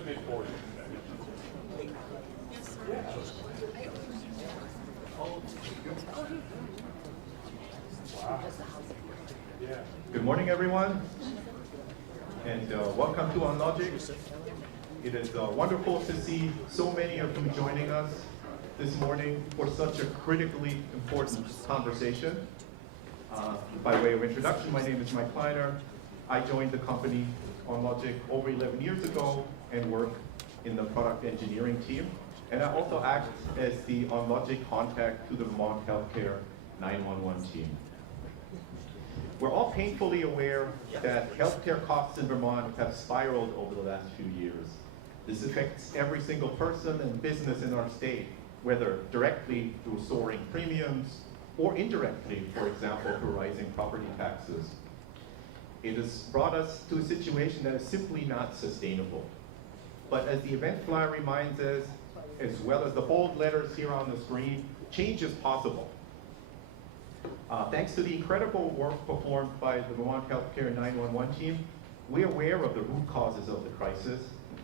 with me for you. Wow. Yeah. Good morning, everyone, and welcome to OnLogic. It is wonderful to see so many of you joining us this morning for such a critically important conversation. By way of introduction, my name is Mike Kleiner. I joined the company OnLogic over 11 years ago and work in the product engineering team. And I also act as the OnLogic contact to the Vermont Healthcare 911 team. We're all painfully aware that healthcare costs in Vermont have spiraled over the last few years. This affects every single person and business in our state, whether directly through soaring premiums or indirectly, for example, through rising property taxes. It has brought us to a situation that is simply not sustainable. But as the event flyer reminds us, as well as the bold letters here on the screen, change is possible. Thanks to the incredible work performed by the Vermont Healthcare 911 team, we're aware of the root causes of the crisis,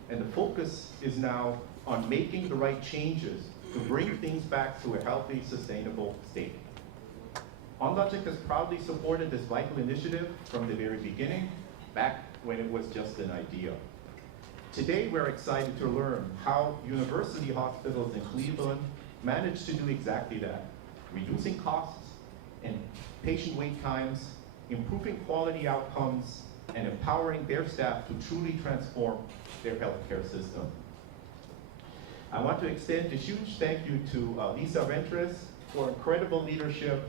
and the focus is now on making the right changes to bring things back to a healthy, sustainable state. OnLogic has proudly supported this vital initiative from the very beginning, back when it was just an idea. Today, we're excited to learn how university hospitals in Cleveland managed to do exactly that, reducing costs and patient wait times, improving quality outcomes, and empowering their staff to truly transform their healthcare system. I want to extend a huge thank you to Lisa Ventris for incredible leadership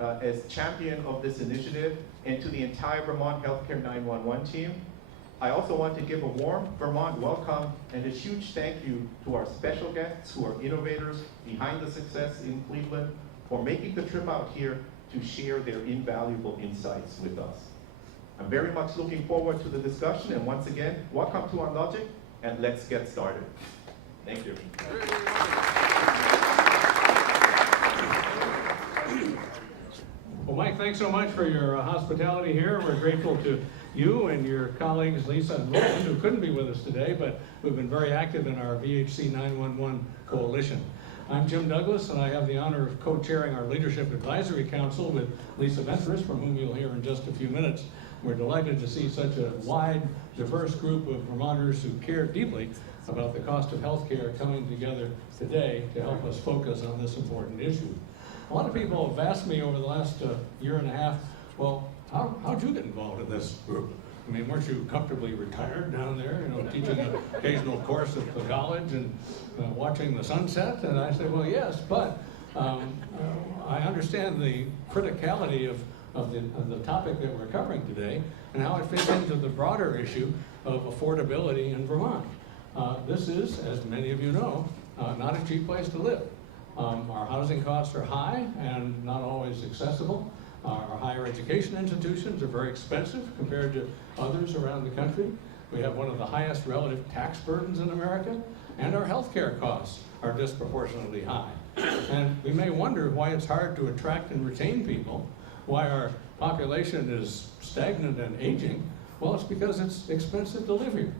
as champion of this initiative, and to the entire Vermont Healthcare 911 team. I also want to give a warm Vermont welcome and a huge thank you to our special guests who are innovators behind the success in Cleveland for making the trip out here to share their invaluable insights with us. I'm very much looking forward to the discussion, and once again, welcome to OnLogic, and let's get started. Thank you. Well, Mike, thanks so much for your hospitality here. We're grateful to you and your colleagues, Lisa and Roland, who couldn't be with us today, but who've been very active in our VHC 911 coalition. I'm Jim Douglas, and I have the honor of co-chairing our Leadership Advisory Council with Lisa Ventris, from whom you'll hear in just a few minutes. We're delighted to see such a wide, diverse group of Vermonters who care deeply about the cost of healthcare coming together today to help us focus on this important issue. A lot of people have asked me over the last year and a half, well, how'd you get involved in this group? I mean, weren't you comfortably retired down there, teaching an occasional course at the college and watching the sunset? And I said, well, yes, but I understand the criticality of the topic that we're covering today and how it fits into the broader issue of affordability in Vermont. This is, as many of you know, not a cheap place to live. Our housing costs are high and not always accessible. Our higher education institutions are very expensive compared to others around the country. We have one of the highest relative tax burdens in America, and our healthcare costs are disproportionately high. And we may wonder why it's hard to attract and retain people, why our population is stagnant and aging. Well, it's because it's expensive to live here.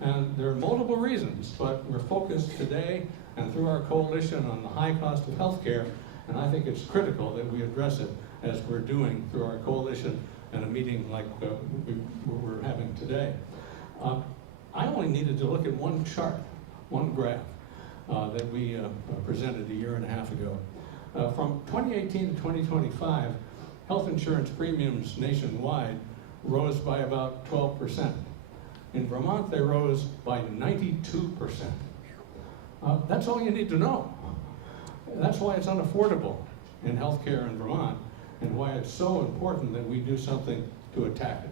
And there are multiple reasons, but we're focused today and through our coalition on the high cost of healthcare, and I think it's critical that we address it as we're doing through our coalition and a meeting like we're having today. I only needed to look at one chart, one graph that we presented a year and a half ago. From 2018 to 2025, health insurance premiums nationwide rose by about 12%. In Vermont, they rose by 92%. That's all you need to know. That's why it's unaffordable in healthcare in Vermont, and why it's so important that we do something to attack it.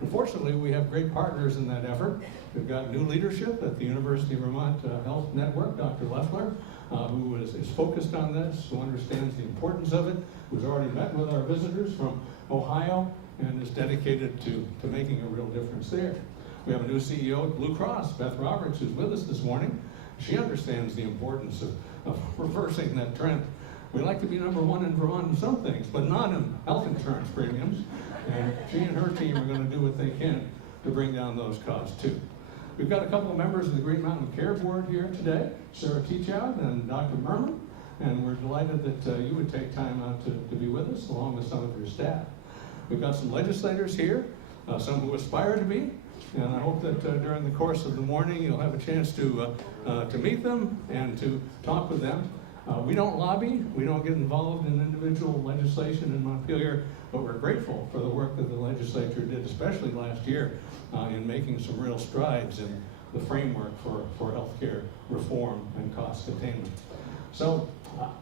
Unfortunately, we have great partners in that effort. We've got new leadership at the University of Vermont Health Network, Dr. Leffler, who is focused on this, who understands the importance of it, who's already met with our visitors from Ohio, and is dedicated to making a real difference there. We have a new CEO at Blue Cross, Beth Roberts, who's with us this morning. She understands the importance of reversing that trend. We like to be #1 in Vermont in some things, but not in health insurance premiums. And she and her team are going to do what they can to bring down those costs too. We've got a couple of members of the Green Mountain Care Board here today, Sarah Teachout and Dr. Merman, and we're delighted that you would take time out to be with us, along with some of your staff. We've got some legislators here, some who aspire to be, and I hope that during the course of the morning you'll have a chance to meet them and to talk with them. We don't lobby, we don't get involved in individual legislation in Montpelier, but we're grateful for the work that the legislature did, especially last year, in making some real strides in the framework for healthcare reform and cost containment. So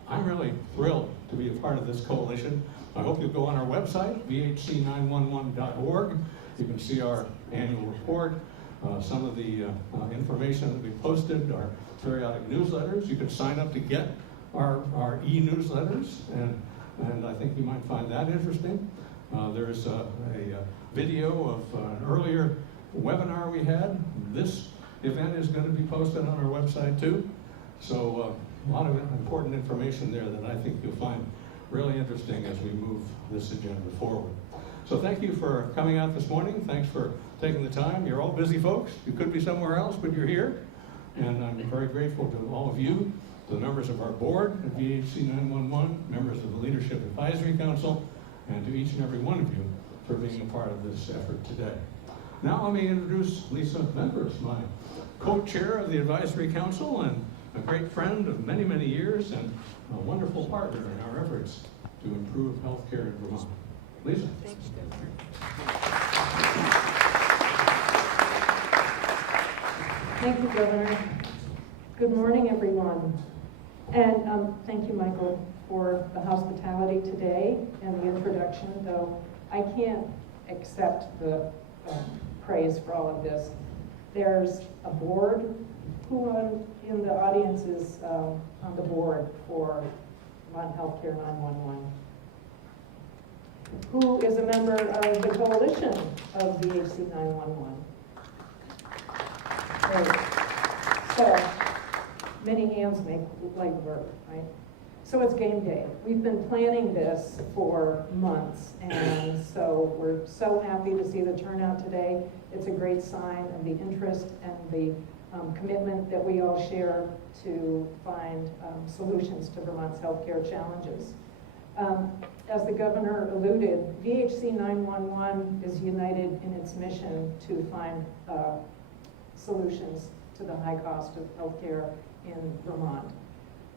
I'm really thrilled to be a part of this coalition. I hope you'll go on our website, vhc911.org. You can see our annual report, some of the information that we posted, our periodic newsletters. You can sign up to get our e-newsletters, and I think you might find that interesting. There's a video of an earlier webinar we had. This event is going to be posted on our website too. So a lot of important information there that I think you'll find really interesting as we move this agenda forward. So thank you for coming out this morning. Thanks for taking the time. You're all busy folks. You could be somewhere else, but you're here. And I'm very grateful to all of you, to the members of our board at VHC 911, members of the Leadership Advisory Council, and to each and every one of you for being a part of this effort today. Now let me introduce Lisa Members, my co-chair of the Advisory Council and a great friend of many, many years and a wonderful partner in our efforts to improve healthcare in Vermont. Lisa. Thanks, Governor. Thank you, Governor. Good morning, everyone. And thank you, Michael, for the hospitality today and the introduction, though I can't accept the praise for all of this. There's a board. Who in the audience is on the board for Vermont Healthcare 911? Who is a member of the coalition of VHC 911? Great. So, many hands make light work, right? So it's game day. We've been planning this for months, and so we're so happy to see the turnout today. It's a great sign of the interest and the commitment that we all share to find solutions to Vermont's healthcare challenges. As the governor alluded, VHC 911 is united in its mission to find solutions to the high cost of healthcare in Vermont.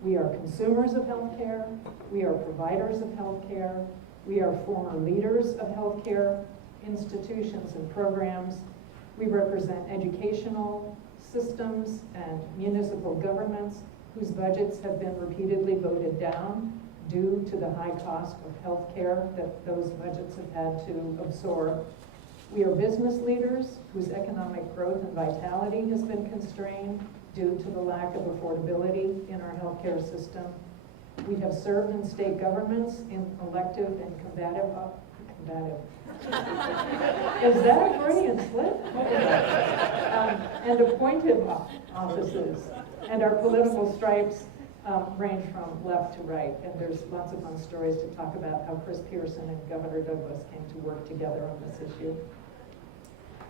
We are consumers of healthcare, we are providers of healthcare, we are former leaders of healthcare institutions and programs. We represent educational systems and municipal governments whose budgets have been repeatedly voted down due to the high cost of healthcare that those budgets have had to absorb. We are business leaders whose economic growth and vitality has been constrained due to the lack of affordability in our healthcare system. We have served in state governments in elective and combative. Is that a Freudian slip? And appointed offices. And our political stripes range from left to right. And there's lots of fun stories to talk about how Chris Pearson and Governor Douglas came to work together on this issue.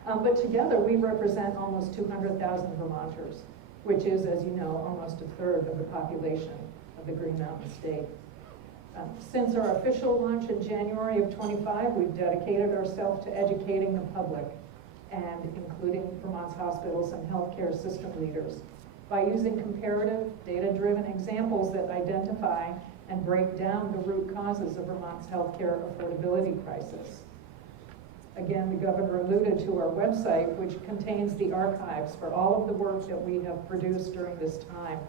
But together we represent almost 200,000 Vermonters, which is, as you know, almost a third of the population of the Green Mountain State. Since our official launch in January of 25, we've dedicated ourselves to educating the public and including Vermont's hospitals and healthcare system leaders by using comparative, data-driven examples that identify and break down the root causes of Vermont's healthcare affordability crisis. Again, the governor alluded to our website, which contains the archives for all of the work that we have produced during this time.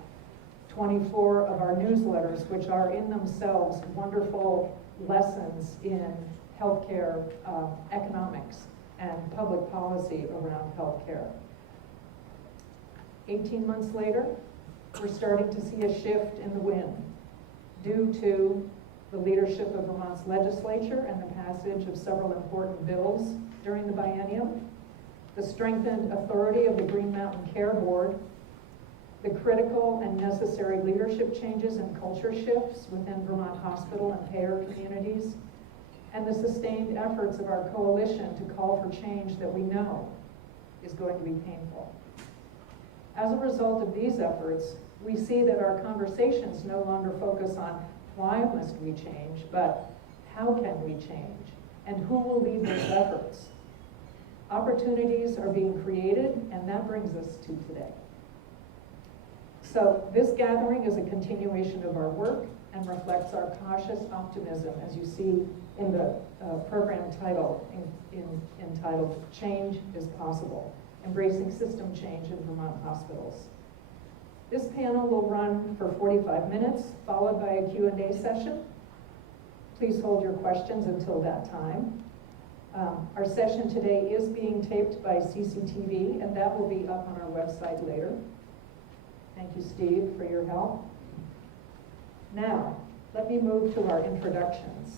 24 of our newsletters, which are in themselves wonderful lessons in healthcare economics and public policy around healthcare. 18 months later, we're starting to see a shift in the wind due to the leadership of Vermont's legislature and the passage of several important bills during the biennium, the strengthened authority of the Green Mountain Care Board, the critical and necessary leadership changes and culture shifts within Vermont hospital and payer communities, and the sustained efforts of our coalition to call for change that we know is going to be painful. As a result of these efforts, we see that our conversations no longer focus on why must we change, but how can we change, and who will lead those efforts. Opportunities are being created, and that brings us to today. So this gathering is a continuation of our work and reflects our cautious optimism, as you see in the program title, entitled Change is Possible, Embracing System Change in Vermont Hospitals. This panel will run for 45 minutes, followed by a Q&A session. Please hold your questions until that time. Our session today is being taped by CCTV, and that will be up on our website later. Thank you, Steve, for your help. Now, let me move to our introductions.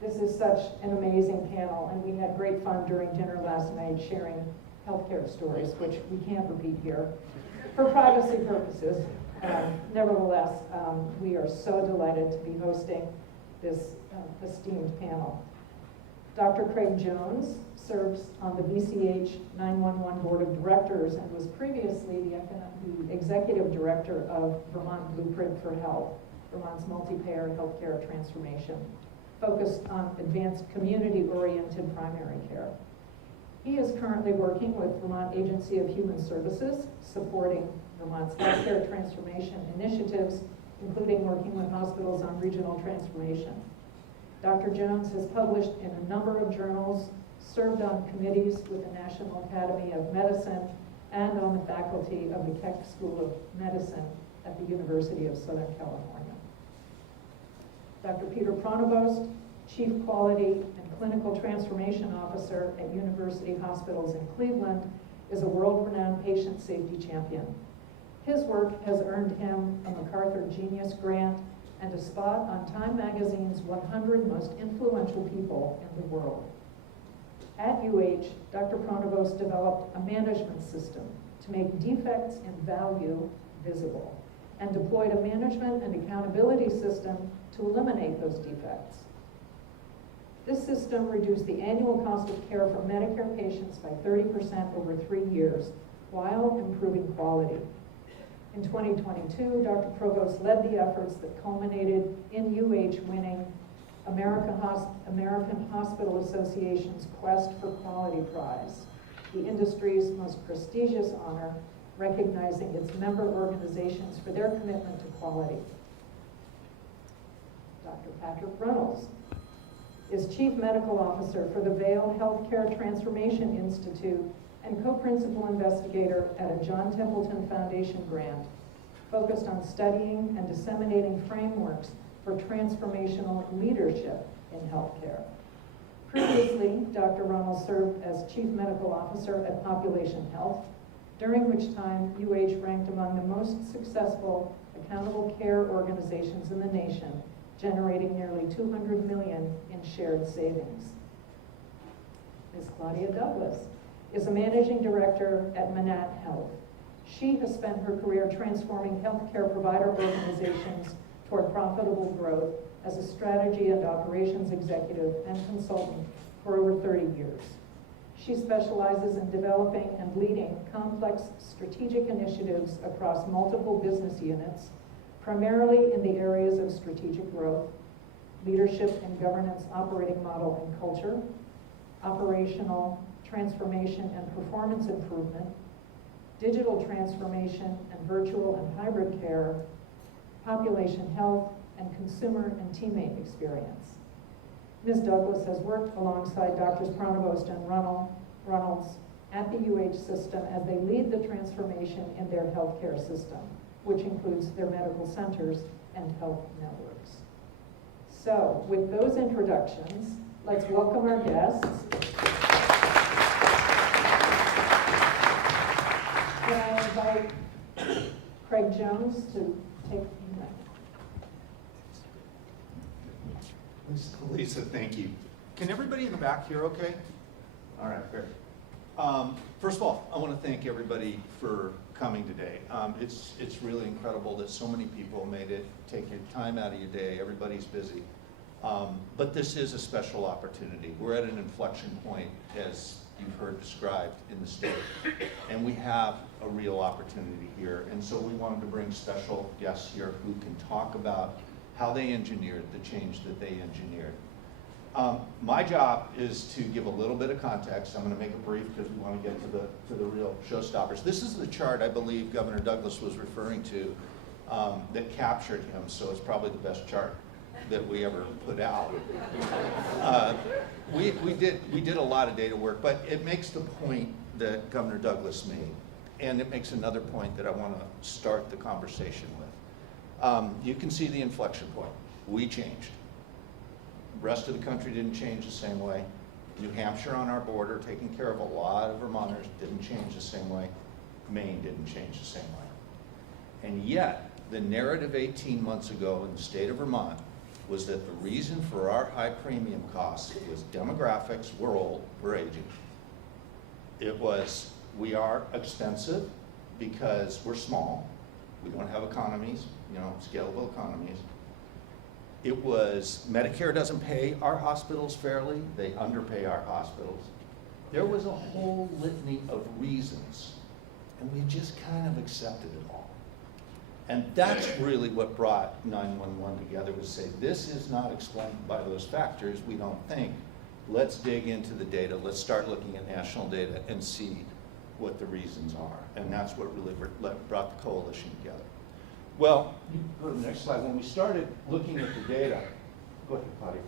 This is such an amazing panel, and we had great fun during dinner last night sharing healthcare stories, which we can't repeat here for privacy purposes. Nevertheless, we are so delighted to be hosting this esteemed panel. Dr. Craig Jones serves on the VCH 911 Board of Directors and was previously the Executive Director of Vermont Blueprint for Health, Vermont's multi-payer healthcare transformation, focused on advanced community-oriented primary care. He is currently working with Vermont Agency of Human Services, supporting Vermont's healthcare transformation initiatives, including working with hospitals on regional transformation. Dr. Jones has published in a number of journals, served on committees with the National Academy of Medicine, and on the faculty of the Keck School of Medicine at the University of Southern California. Dr. Peter Pronovost, Chief Quality and Clinical Transformation Officer at University Hospitals in Cleveland, is a world-renowned patient safety champion. His work has earned him a MacArthur Genius Grant and a spot on Time Magazine's 100 Most Influential People in the World. At UH, Dr. Pronovost developed a management system to make defects in value visible and deployed a management and accountability system to eliminate those defects. This system reduced the annual cost of care for Medicare patients by 30% over 3 years, while improving quality. In 2022, Dr. Provost led the efforts that culminated in UH winning American Hospital Association's Quest for Quality Prize, the industry's most prestigious honor, recognizing its member organizations for their commitment to quality. Dr. Patrick Reynolds is Chief Medical Officer for the Vail Healthcare Transformation Institute and co-principal investigator at a John Templeton Foundation grant focused on studying and disseminating frameworks for transformational leadership in healthcare. Previously, Dr. Reynolds served as Chief Medical Officer at Population Health, during which time UH ranked among the most successful accountable care organizations in the nation, generating nearly $200 million in shared savings. Ms. Claudia Douglas is a managing director at Manat Health. She has spent her career transforming healthcare provider organizations toward profitable growth as a strategy and operations executive and consultant for over 30 years. She specializes in developing and leading complex strategic initiatives across multiple business units, primarily in the areas of strategic growth, leadership and governance operating model and culture, operational transformation and performance improvement, digital transformation and virtual and hybrid care, population health, and consumer and teammate experience. Ms. Douglas has worked alongside Drs. Pronovost and Reynolds at the UH system as they lead the transformation in their healthcare system, which includes their medical centers and health networks. So, with those introductions, let's welcome our guests. Can I invite Craig Jones to take the mic? Lisa, thank you. Can everybody in the back hear okay? All right, great. First of all, I want to thank everybody for coming today. It's really incredible that so many people made it, taking time out of your day. Everybody's busy. But this is a special opportunity. We're at an inflection point, as you've heard described in the state, and we have a real opportunity here. And so we wanted to bring special guests here who can talk about how they engineered the change that they engineered. My job is to give a little bit of context. I'm going to make it brief because we want to get to the real showstoppers. This is the chart I believe Governor Douglas was referring to that captured him, so it's probably the best chart that we ever put out. We did a lot of data work, but it makes the point that Governor Douglas made, and it makes another point that I want to start the conversation with. You can see the inflection point. We changed. The rest of the country didn't change the same way. New Hampshire on our border, taking care of a lot of Vermonters, didn't change the same way. Maine didn't change the same way. And yet, the narrative 18 months ago in the state of Vermont was that the reason for our high premium costs was demographics. We're old, we're aging. It was, we are expensive because we're small. We don't have economies, scalable economies. It was Medicare doesn't pay our hospitals fairly, they underpay our hospitals. There was a whole litany of reasons, and we just kind of accepted it all. And that's really what brought 911 together, was say, this is not explained by those factors, we don't think. Let's dig into the data, let's start looking at national data and see what the reasons are. And that's what really brought the coalition together. Well, you can go to the next slide. When we started looking at the data, go ahead, Claudia,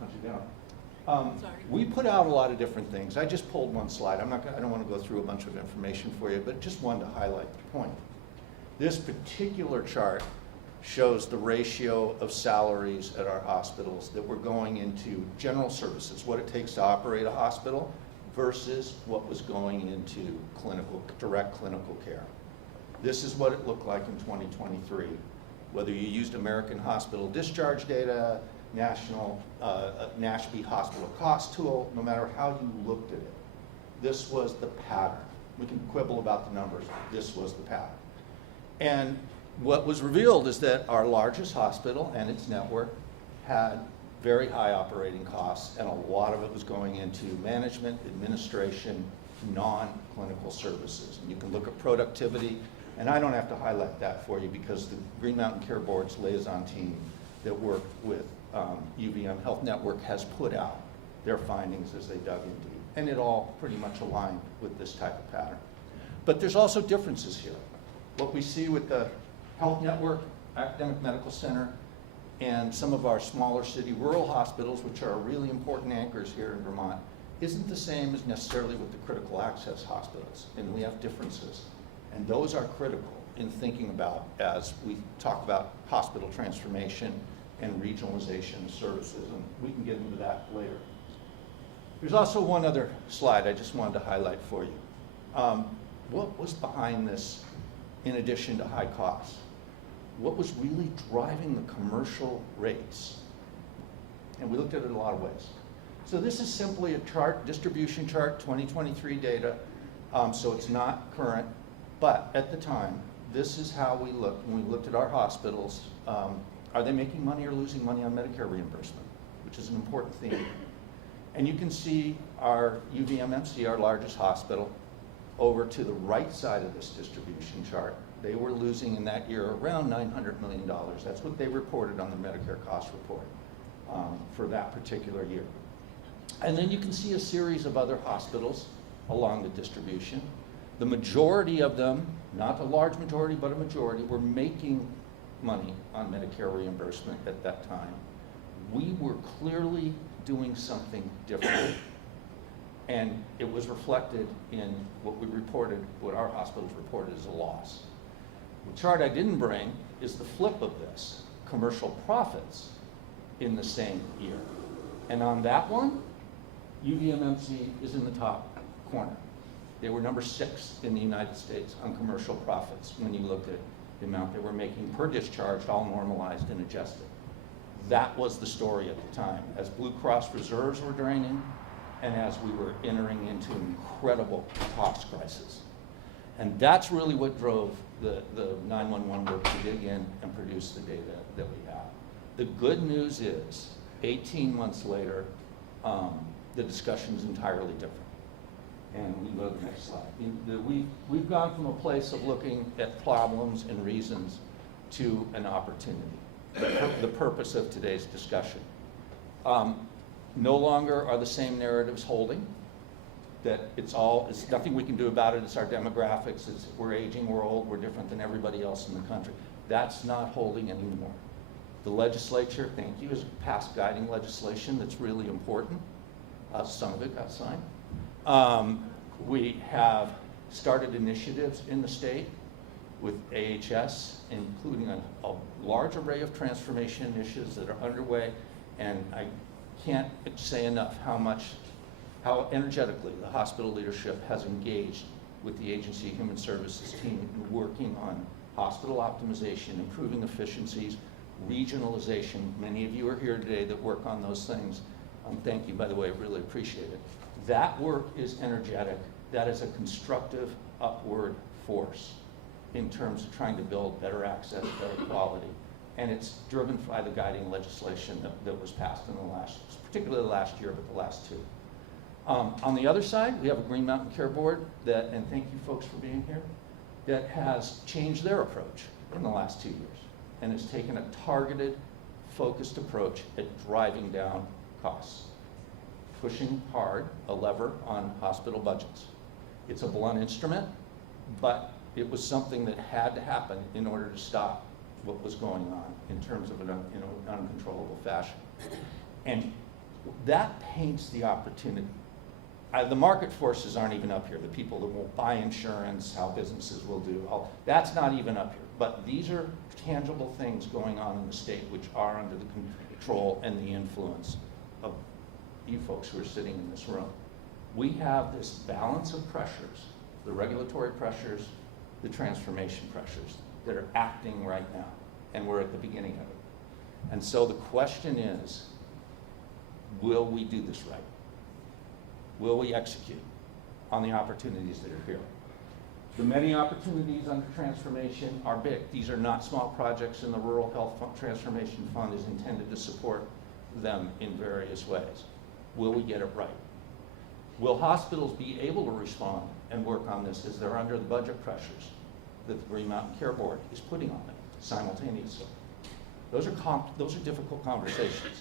punch it down. We put out a lot of different things. I just pulled one slide. I don't want to go through a bunch of information for you, but just wanted to highlight the point. This particular chart shows the ratio of salaries at our hospitals that were going into general services, what it takes to operate a hospital, versus what was going into direct clinical care. This is what it looked like in 2023. Whether you used American Hospital Discharge Data, National NASHB Hospital Cost Tool, no matter how you looked at it, this was the pattern. We can quibble about the numbers. This was the pattern. And what was revealed is that our largest hospital and its network had very high operating costs, and a lot of it was going into management, administration, non-clinical services. And you can look at productivity, and I don't have to highlight that for you because the Green Mountain Care Board's liaison team that worked with UVM Health Network has put out their findings as they dug in deep. And it all pretty much aligned with this type of pattern. But there's also differences here. What we see with the Health Network, Academic Medical Center, and some of our smaller city rural hospitals, which are really important anchors here in Vermont, isn't the same as necessarily with the critical access hospitals, and we have differences. And those are critical in thinking about as we talk about hospital transformation and regionalization of services, and we can get into that later. There's also one other slide I just wanted to highlight for you. What was behind this in addition to high costs? What was really driving the commercial rates? And we looked at it in a lot of ways. So this is simply a chart, distribution chart, 2023 data, so it's not current, but at the time, this is how we looked when we looked at our hospitals. Are they making money or losing money on Medicare reimbursement, which is an important theme. And you can see our UVMMC, our largest hospital, over to the right side of this distribution chart. They were losing in that year around $900 million. That's what they reported on the Medicare cost report for that particular year. And then you can see a series of other hospitals along the distribution. The majority of them, not a large majority, but a majority, were making money on Medicare reimbursement at that time. We were clearly doing something different. And it was reflected in what we reported, what our hospitals reported as a loss. The chart I didn't bring is the flip of this, commercial profits in the same year. And on that one, UVMMC is in the top corner. They were number 6 in the United States on commercial profits when you looked at the amount they were making per discharge, all normalized and adjusted. That was the story at the time. As Blue Cross reserves were draining, and as we were entering into an incredible cost crisis. And that's really what drove the 911 work to dig in and produce the data that we have. The good news is 18 months later, the discussion is entirely different. And we go to the next slide. We've gone from a place of looking at problems and reasons to an opportunity, the purpose of today's discussion. No longer are the same narratives holding, that it's nothing we can do about it, it's our demographics, we're aging, we're old, we're different than everybody else in the country. That's not holding anymore. The legislature, thank you, has passed guiding legislation that's really important. Some of it got signed. We have started initiatives in the state with AHS, including a large array of transformation initiatives that are underway, and I can't say enough how energetically the hospital leadership has engaged with the agency human services team in working on hospital optimization, improving efficiencies, regionalization. Many of you are here today that work on those things. Thank you, by the way, really appreciate it. That work is energetic. That is a constructive upward force in terms of trying to build better access, better quality. And it's driven by the guiding legislation that was passed in particularly the last year, but the last two. On the other side, we have a Green Mountain Care Board and thank you folks for being here, that has changed their approach in the last 2 years and has taken a targeted, focused approach at driving down costs, pushing hard a lever on hospital budgets. It's a blunt instrument, but it was something that had to happen in order to stop what was going on in terms of an uncontrollable fashion. And that paints the opportunity. The market forces aren't even up here. The people that won't buy insurance, how businesses will do, that's not even up here. But these are tangible things going on in the state which are under the control and the influence of you folks who are sitting in this room. We have this balance of pressures, the regulatory pressures, the transformation pressures that are acting right now, and we're at the beginning of it. And so the question is, will we do this right? Will we execute on the opportunities that are here? The many opportunities under transformation are big. These are not small projects, and the Rural Health Transformation Fund is intended to support them in various ways. Will we get it right? Will hospitals be able to respond and work on this as they're under the budget pressures that the Green Mountain Care Board is putting on them simultaneously? Those are difficult conversations.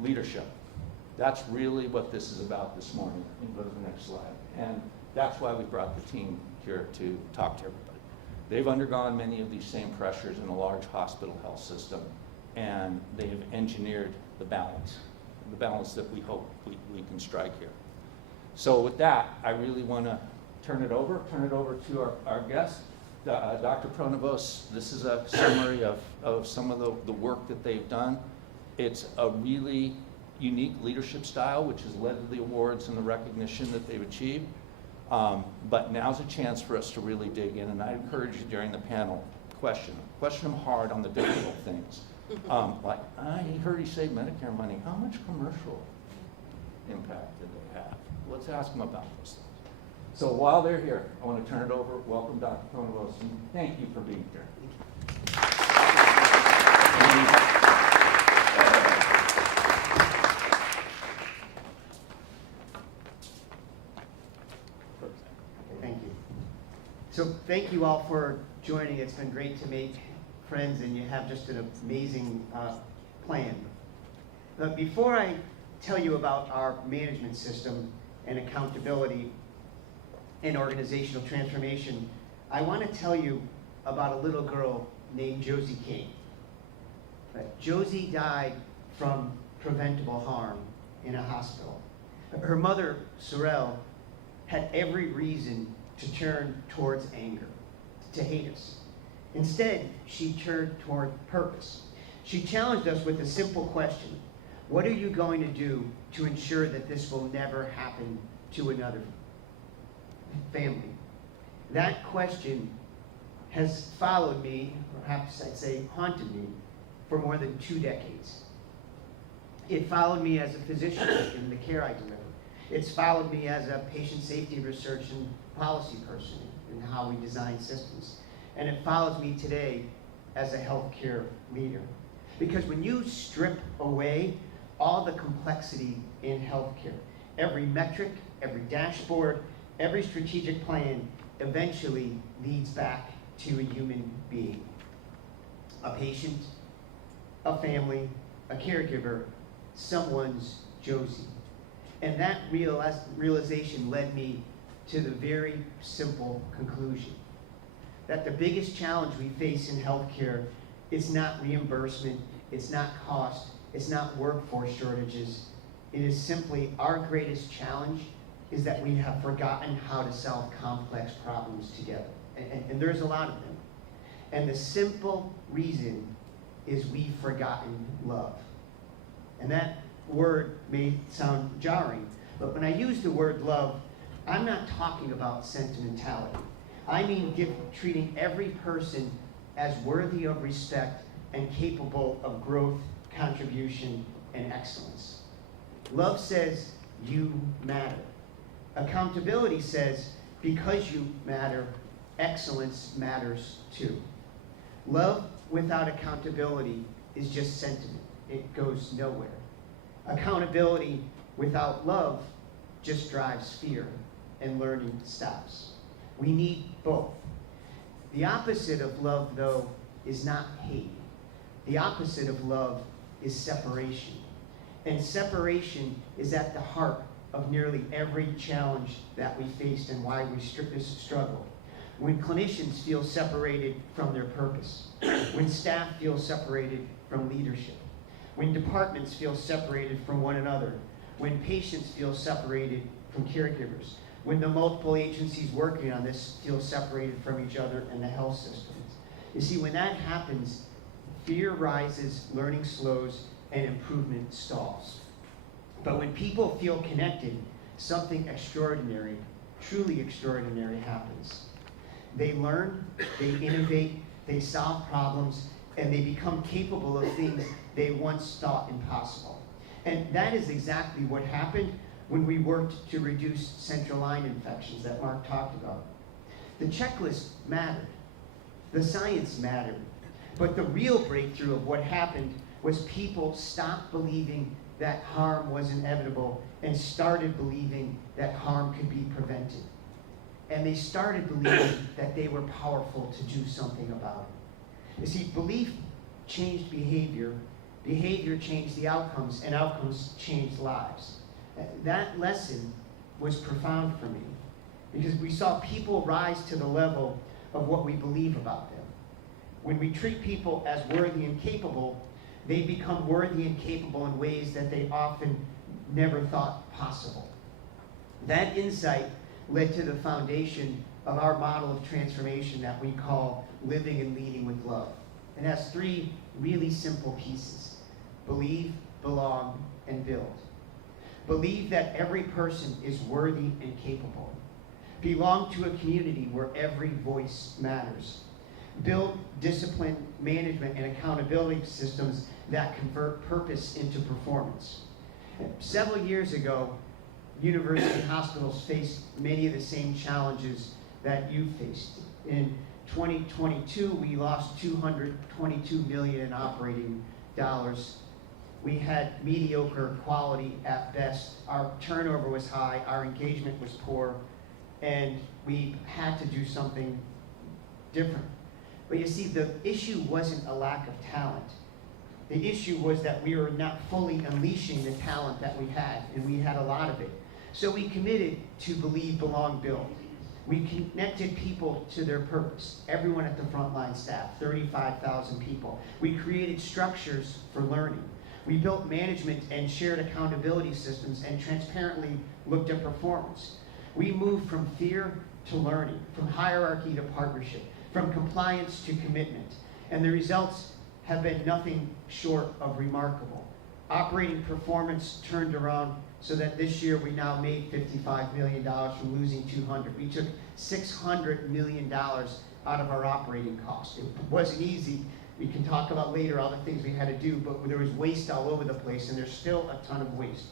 Leadership. That's really what this is about this morning. You can go to the next slide. And that's why we brought the team here to talk to everybody. They've undergone many of these same pressures in a large hospital health system, and they have engineered the balance that we hope we can strike here. So with that, I really want to turn it over to our guest, Dr. Pronovost. This is a summary of some of the work that they've done. It's a really unique leadership style, which has led to the awards and the recognition that they've achieved. But now's a chance for us to really dig in, and I encourage you during the panel, question them hard on the difficult things. Like, I heard you say Medicare money. How much commercial impact did they have? Let's ask them about those things. So while they're here, I want to turn it over. Welcome, Dr. Pronovost, and thank you for being here. Thank you. So thank you all for joining. It's been great to make friends, and you have just an amazing plan. But before I tell you about our management system and accountability and organizational transformation, I want to tell you about a little girl named Josie King. Josie died from preventable harm in a hospital. Her mother, Sorrel, had every reason to turn towards anger, to hate us. Instead, she turned toward purpose. She challenged us with a simple question: what are you going to do to ensure that this will never happen to another family? That question has followed me, perhaps I'd say haunted me, for more than 2 decades. It followed me as a physician in the care I deliver. It's followed me as a patient safety research and policy person in how we design systems. And it follows me today as a healthcare leader. Because when you strip away all the complexity in healthcare, every metric, every dashboard, every strategic plan eventually leads back to a human being. A patient, a family, a caregiver, someone's Josie. And that realization led me to the very simple conclusion that the biggest challenge we face in healthcare is not reimbursement, it's not cost, it's not workforce shortages. It is simply our greatest challenge is that we have forgotten how to solve complex problems together. And there's a lot of them. And the simple reason is we've forgotten love. And that word may sound jarring, but when I use the word love, I'm not talking about sentimentality. I mean treating every person as worthy of respect and capable of growth, contribution, and excellence. Love says, you matter. Accountability says, because you matter, excellence matters too. Love without accountability is just sentiment. It goes nowhere. Accountability without love just drives fear, and learning stops. We need both. The opposite of love, though, is not hate. The opposite of love is separation. And separation is at the heart of nearly every challenge that we faced and why we struggle. When clinicians feel separated from their purpose, when staff feel separated from leadership, when departments feel separated from one another, when patients feel separated from caregivers, when the multiple agencies working on this feel separated from each other and the health systems. You see, when that happens, fear rises, learning slows, and improvement stalls. But when people feel connected, something extraordinary, truly extraordinary happens. They learn, they innovate, they solve problems, and they become capable of things they once thought impossible. And that is exactly what happened when we worked to reduce central line infections that Mark talked about. The checklist mattered. The science mattered. But the real breakthrough of what happened was people stopped believing that harm was inevitable and started believing that harm could be prevented. And they started believing that they were powerful to do something about it. You see, belief changed behavior, behavior changed the outcomes, and outcomes changed lives. That lesson was profound for me because we saw people rise to the level of what we believe about them. When we treat people as worthy and capable, they become worthy and capable in ways that they often never thought possible. That insight led to the foundation of our model of transformation that we call living and leading with love. It has three really simple pieces: believe, belong, and build. Believe that every person is worthy and capable. Belong to a community where every voice matters. Build discipline, management, and accountability systems that convert purpose into performance. Several years ago, university hospitals faced many of the same challenges that you faced. In 2022, we lost $222 million in operating dollars. We had mediocre quality at best. Our turnover was high, our engagement was poor, and we had to do something different. But you see, the issue wasn't a lack of talent. The issue was that we were not fully unleashing the talent that we had, and we had a lot of it. So we committed to believe, belong, build. We connected people to their purpose, everyone at the frontline staff, 35,000 people. We created structures for learning. We built management and shared accountability systems and transparently looked at performance. We moved from fear to learning, from hierarchy to partnership, from compliance to commitment. And the results have been nothing short of remarkable. Operating performance turned around so that this year we now made $55 million from losing 200. We took $600 million out of our operating costs. It wasn't easy. We can talk about later all the things we had to do, but there was waste all over the place, and there's still a ton of waste.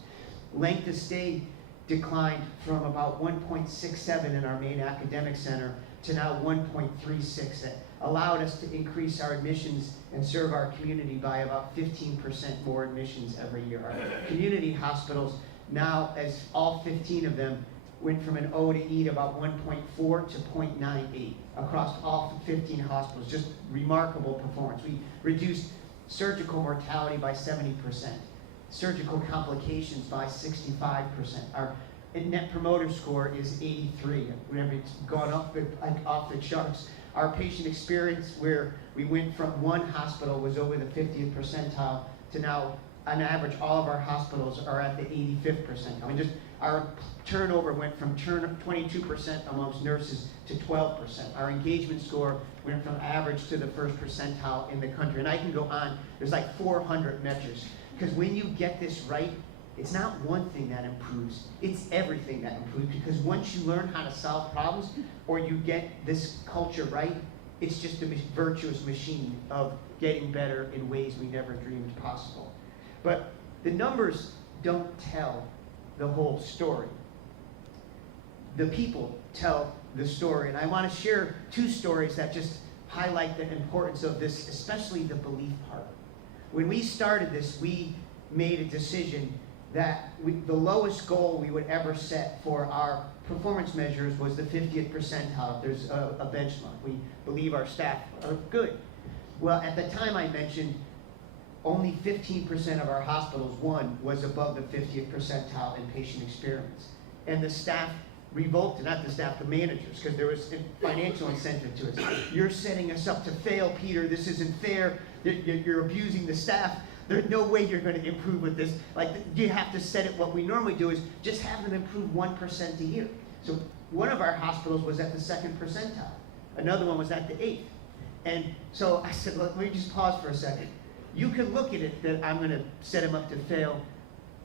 Length of stay declined from about 1.67 in our main academic center to now 1.36. That allowed us to increase our admissions and serve our community by about 15% more admissions every year. Our community hospitals now, as all 15 of them, went from an O to E to about 1.4 to 0.98 across all 15 hospitals. Just remarkable performance. We reduced surgical mortality by 70%, surgical complications by 65%. Our net promoter score is 83. It's gone up off the charts. Our patient experience, where we went from one hospital was over the 50th percentile to now, on average, all of our hospitals are at the 85th percentile. I mean, just our turnover went from 22% amongst nurses to 12%. Our engagement score went from average to the first percentile in the country. And I can go on. There's like 400 metrics. Because when you get this right, it's not one thing that improves, it's everything that improves. Because once you learn how to solve problems, or you get this culture right, it's just a virtuous machine of getting better in ways we never dreamed possible. But the numbers don't tell the whole story. The people tell the story. And I want to share two stories that just highlight the importance of this, especially the belief part. When we started this, we made a decision that the lowest goal we would ever set for our performance measures was the 50th percentile. There's a benchmark. We believe our staff are good. Well, at the time I mentioned, only 15% of our hospitals, one, was above the 50th percentile in patient experience. And the staff revolted, not the staff, the managers, because there was a financial incentive to it. You're setting us up to fail, Peter. This isn't fair. You're abusing the staff. There's no way you're going to improve with this. Like, you have to set it. What we normally do is just have them improve 1% a year. So one of our hospitals was at the 2nd percentile. Another one was at the 8th. And so I said, let me just pause for a second. You can look at it that I'm going to set them up to fail,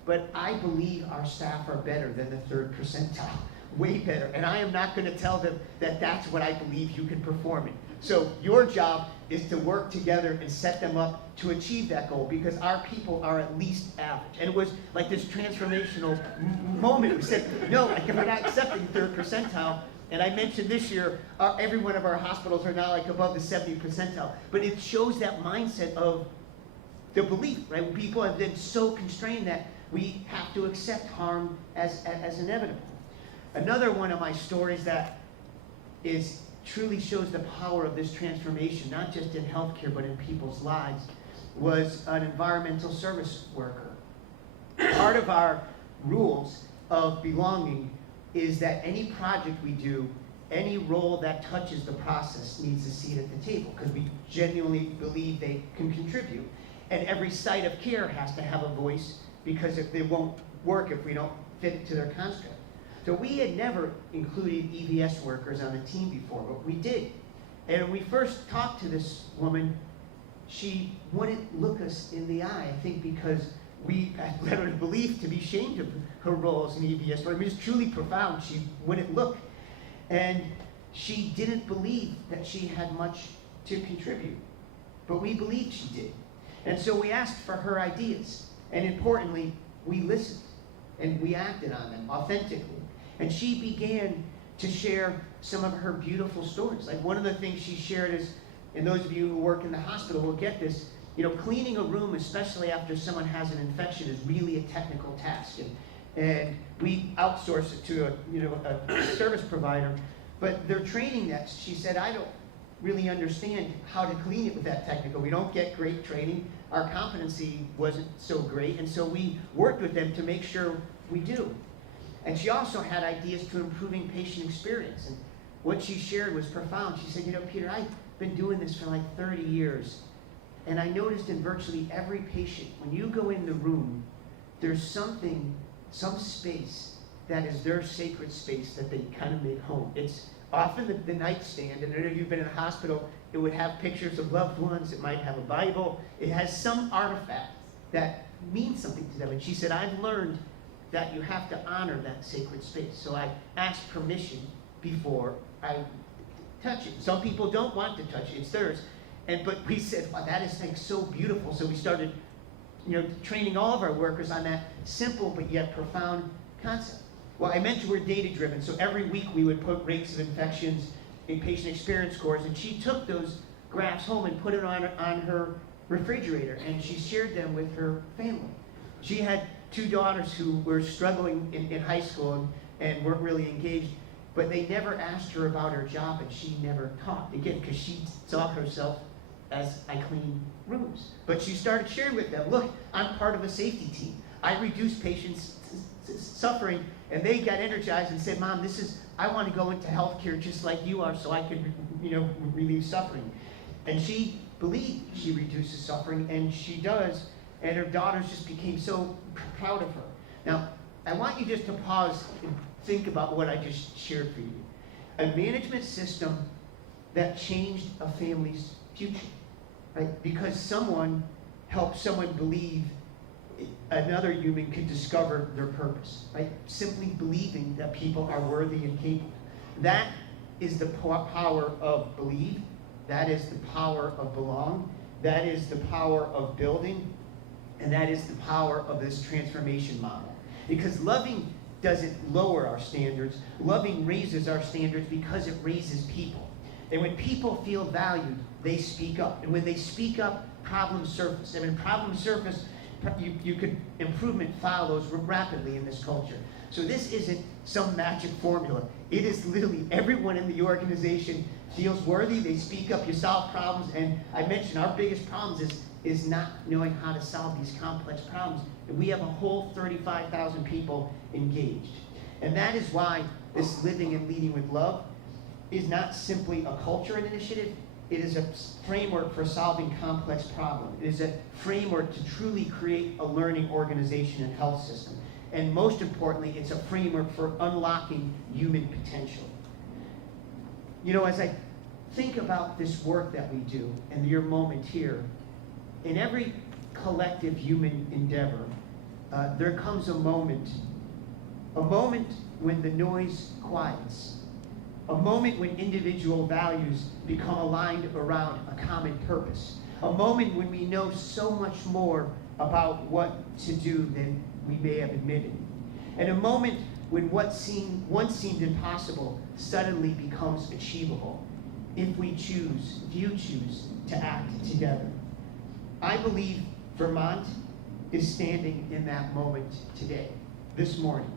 but I believe our staff are better than the 3rd percentile, way better. And I am not going to tell them that that's what I believe you can perform in. So your job is to work together and set them up to achieve that goal, because our people are at least average. And it was like this transformational moment. We said, no, we're not accepting 3rd percentile. And I mentioned this year, every one of our hospitals are now like above the 70th percentile. But it shows that mindset of the belief, right? People have been so constrained that we have to accept harm as inevitable. Another one of my stories that truly shows the power of this transformation, not just in healthcare, but in people's lives, was an environmental service worker. Part of our rules of belonging is that any project we do, any role that touches the process needs a seat at the table, because we genuinely believe they can contribute. And every site of care has to have a voice, because if they won't work if we don't fit it to their construct. So we had never included EVS workers on the team before, but we did. And when we first talked to this woman, she wouldn't look us in the eye, I think because we had led her to believe to be ashamed of her role as an EVS worker. I mean, it was truly profound. She wouldn't look. And she didn't believe that she had much to contribute. But we believed she did. And so we asked for her ideas. And importantly, we listened. And we acted on them authentically. And she began to share some of her beautiful stories. Like, one of the things she shared is, and those of you who work in the hospital will get this, cleaning a room, especially after someone has an infection, is really a technical task. And we outsource it to a service provider. But they're training that. She said, I don't really understand how to clean it with that technical. We don't get great training. Our competency wasn't so great. And so we worked with them to make sure we do. And she also had ideas to improving patient experience. And what she shared was profound. She said, Peter, I've been doing this for like 30 years. And I noticed in virtually every patient, when you go in the room, there's some space that is their sacred space that they kind of make home. It's often the nightstand. And I know you've been in a hospital, it would have pictures of loved ones. It might have a Bible. It has some artifact that means something to them. And she said, I've learned that you have to honor that sacred space. So I asked permission before I touch it. Some people don't want to touch it, it's theirs. But we said, wow, that is like so beautiful. So we started training all of our workers on that simple but yet profound concept. Well, I mentioned we're data-driven, so every week we would put rates of infections in patient experience scores, and she took those graphs home and put it on her refrigerator, and she shared them with her family. She had 2 daughters who were struggling in high school and weren't really engaged, but they never asked her about her job, and she never talked, again, because she saw herself as I clean rooms. But she started sharing with them, look, I'm part of a safety team. I reduce patients' suffering, and they got energized and said, Mom, I want to go into healthcare just like you are so I can, relieve suffering. And she believed she reduces suffering, and she does, and her daughters just became so proud of her. Now, I want you just to pause and think about what I just shared for you. A management system that changed a family's future, right? Because someone helped someone believe another human could discover their purpose, right? Simply believing that people are worthy and capable. That is the power of believe. That is the power of belong. That is the power of building. And that is the power of this transformation model. Because loving doesn't lower our standards. Loving raises our standards because it raises people. And when people feel valued, they speak up. And when they speak up, problems surface. And when problems surface, improvement follows rapidly in this culture. So this isn't some magic formula. It is literally everyone in the organization feels worthy, they speak up, you solve problems, and I mentioned our biggest problems is not knowing how to solve these complex problems. And we have a whole 35,000 people engaged. And that is why this Living and Leading with Love is not simply a culture initiative. It is a framework for solving complex problems. It is a framework to truly create a learning organization and health system. And most importantly, it's a framework for unlocking human potential. As I think about this work that we do and your moment here, in every collective human endeavor, there comes a moment when the noise quiets, a moment when individual values become aligned around a common purpose, a moment when we know so much more about what to do than we may have admitted, and a moment when what once seemed impossible suddenly becomes achievable if you choose to act together. I believe Vermont is standing in that moment today, this morning.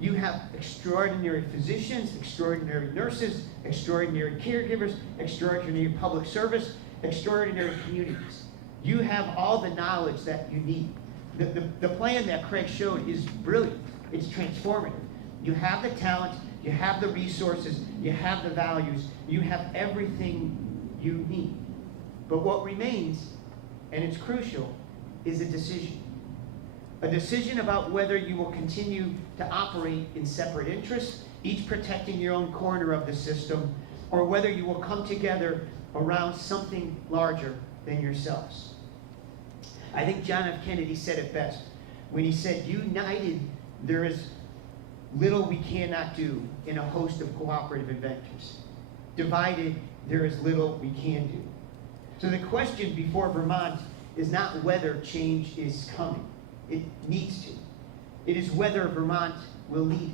You have extraordinary physicians, extraordinary nurses, extraordinary caregivers, extraordinary public service, extraordinary communities. You have all the knowledge that you need. The plan that Craig showed is brilliant. It's transformative. You have the talent, you have the resources, you have the values, you have everything you need. But what remains, and it's crucial, is a decision. A decision about whether you will continue to operate in separate interests, each protecting your own corner of the system, or whether you will come together around something larger than yourselves. I think John F. Kennedy said it best when he said, united, there is little we cannot do in a host of cooperative adventures. Divided, there is little we can do. So the question before Vermont is not whether change is coming. It needs to. It is whether Vermont will lead.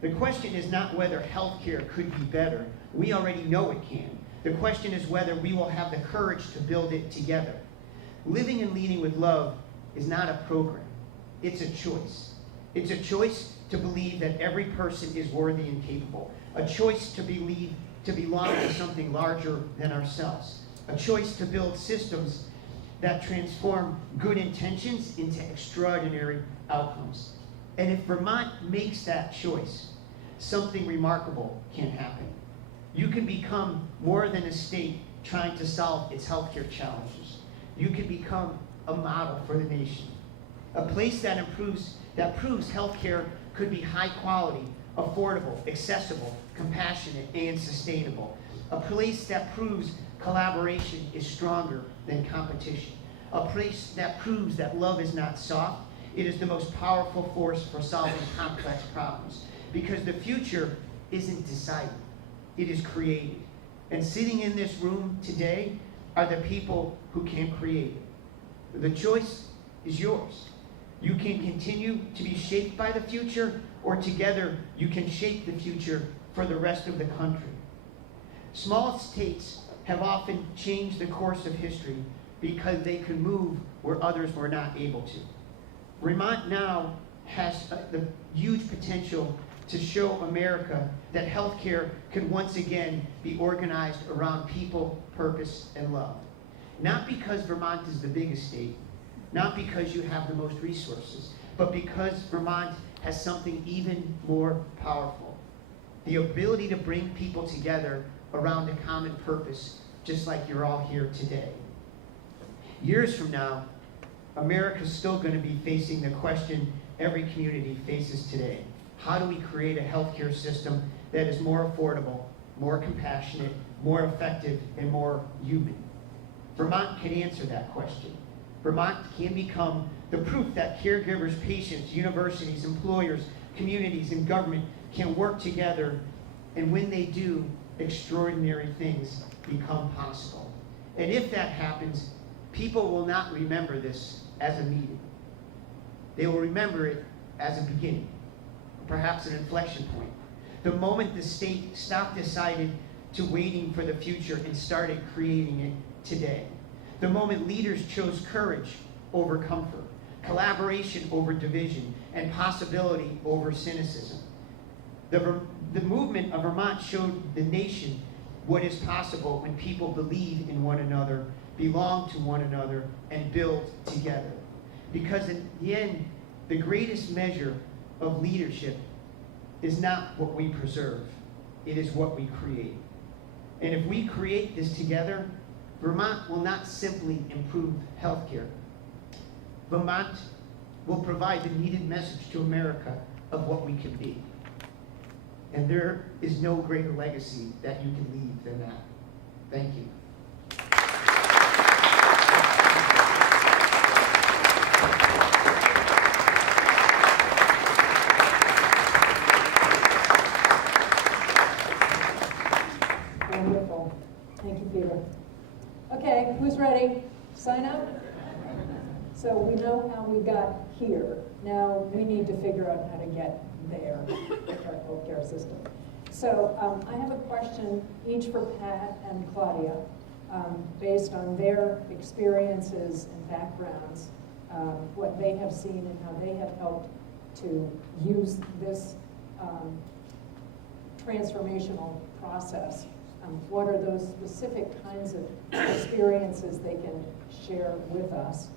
The question is not whether healthcare could be better. We already know it can. The question is whether we will have the courage to build it together. Living and Leading with Love is not a program. It's a choice. It's a choice to believe that every person is worthy and capable. A choice to belong to something larger than ourselves. A choice to build systems that transform good intentions into extraordinary outcomes. And if Vermont makes that choice, something remarkable can happen. You can become more than a state trying to solve its healthcare challenges. You can become a model for the nation. A place that proves healthcare could be high quality, affordable, accessible, compassionate, and sustainable. A place that proves collaboration is stronger than competition. A place that proves that love is not soft. It is the most powerful force for solving complex problems. Because the future isn't decided, it is created. And sitting in this room today are the people who can create it. The choice is yours. You can continue to be shaped by the future, or together you can shape the future for the rest of the country. Small states have often changed the course of history because they could move where others were not able to. Vermont now has the huge potential to show America that healthcare could once again be organized around people, purpose, and love. Not because Vermont is the biggest state, not because you have the most resources, but because Vermont has something even more powerful. The ability to bring people together around a common purpose, just like you're all here today. Years from now, America's still going to be facing the question every community faces today. How do we create a healthcare system that is more affordable, more compassionate, more effective, and more human? Vermont can answer that question. Vermont can become the proof that caregivers, patients, universities, employers, communities, and government can work together, and when they do, extraordinary things become possible. And if that happens, people will not remember this as a meeting. They will remember it as a beginning, perhaps an inflection point. The moment the state stopped deciding to waiting for the future and started creating it today. The moment leaders chose courage over comfort, collaboration over division, and possibility over cynicism. The movement of Vermont showed the nation what is possible when people believe in one another, belong to one another, and build together. Because in the end, the greatest measure of leadership is not what we preserve, it is what we create. And if we create this together, Vermont will not simply improve healthcare. Vermont will provide the needed message to America of what we can be. And there is no greater legacy that you can leave than that. Thank you. Wonderful. Thank you, Peter. Okay, who's ready? Sign up? So we know how we got here. Now we need to figure out how to get there with our healthcare system. So I have a question each for Pat and Claudia, based on their experiences and backgrounds, what they have seen and how they have helped to use this transformational process. What are those specific kinds of experiences they can share with us?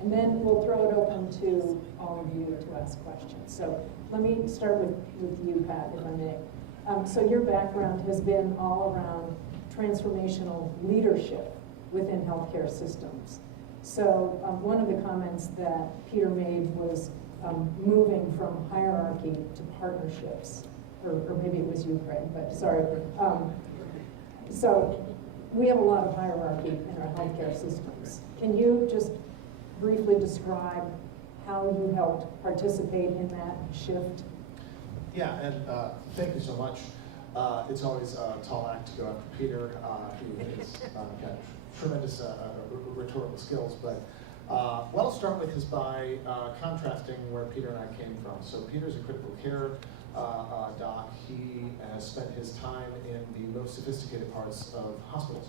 And then we'll throw it open to all of you to ask questions. So let me start with you, Pat, if I may. So your background has been all around transformational leadership within healthcare systems. So one of the comments that Peter made was moving from hierarchy to partnerships, or maybe it was you, Craig, but sorry. So we have a lot of hierarchy in our healthcare systems. Can you just briefly describe how you helped participate in that shift? Yeah, and thank you so much. It's always a tall act to go after Peter. He has got tremendous rhetorical skills, but what I'll start with is by contrasting where Peter and I came from. So Peter's a critical care doc. He has spent his time in the most sophisticated parts of hospitals.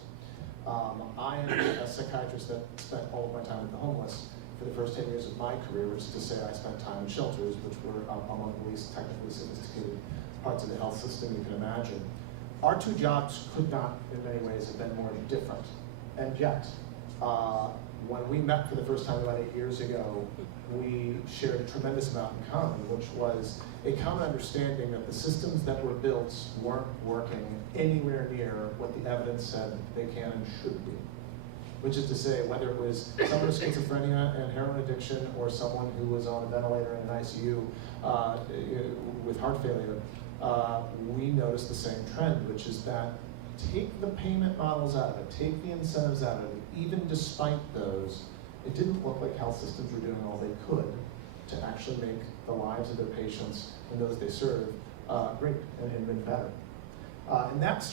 I am a psychiatrist that spent all of my time with the homeless for the first 10 years of my career, which is to say I spent time in shelters, which were among the least technically sophisticated parts of the health system you can imagine. Our two jobs could not, in many ways, have been more different. And yet, when we met for the first time about 8 years ago, we shared a tremendous amount in common, which was a common understanding that the systems that were built weren't working anywhere near what the evidence said they can and should be. Which is to say, whether it was someone with schizophrenia and heroin addiction, or someone who was on a ventilator in an ICU with heart failure, we noticed the same trend, which is that take the payment models out of it, take the incentives out of it, even despite those, it didn't look like health systems were doing all they could to actually make the lives of their patients and those they serve great and even better. And that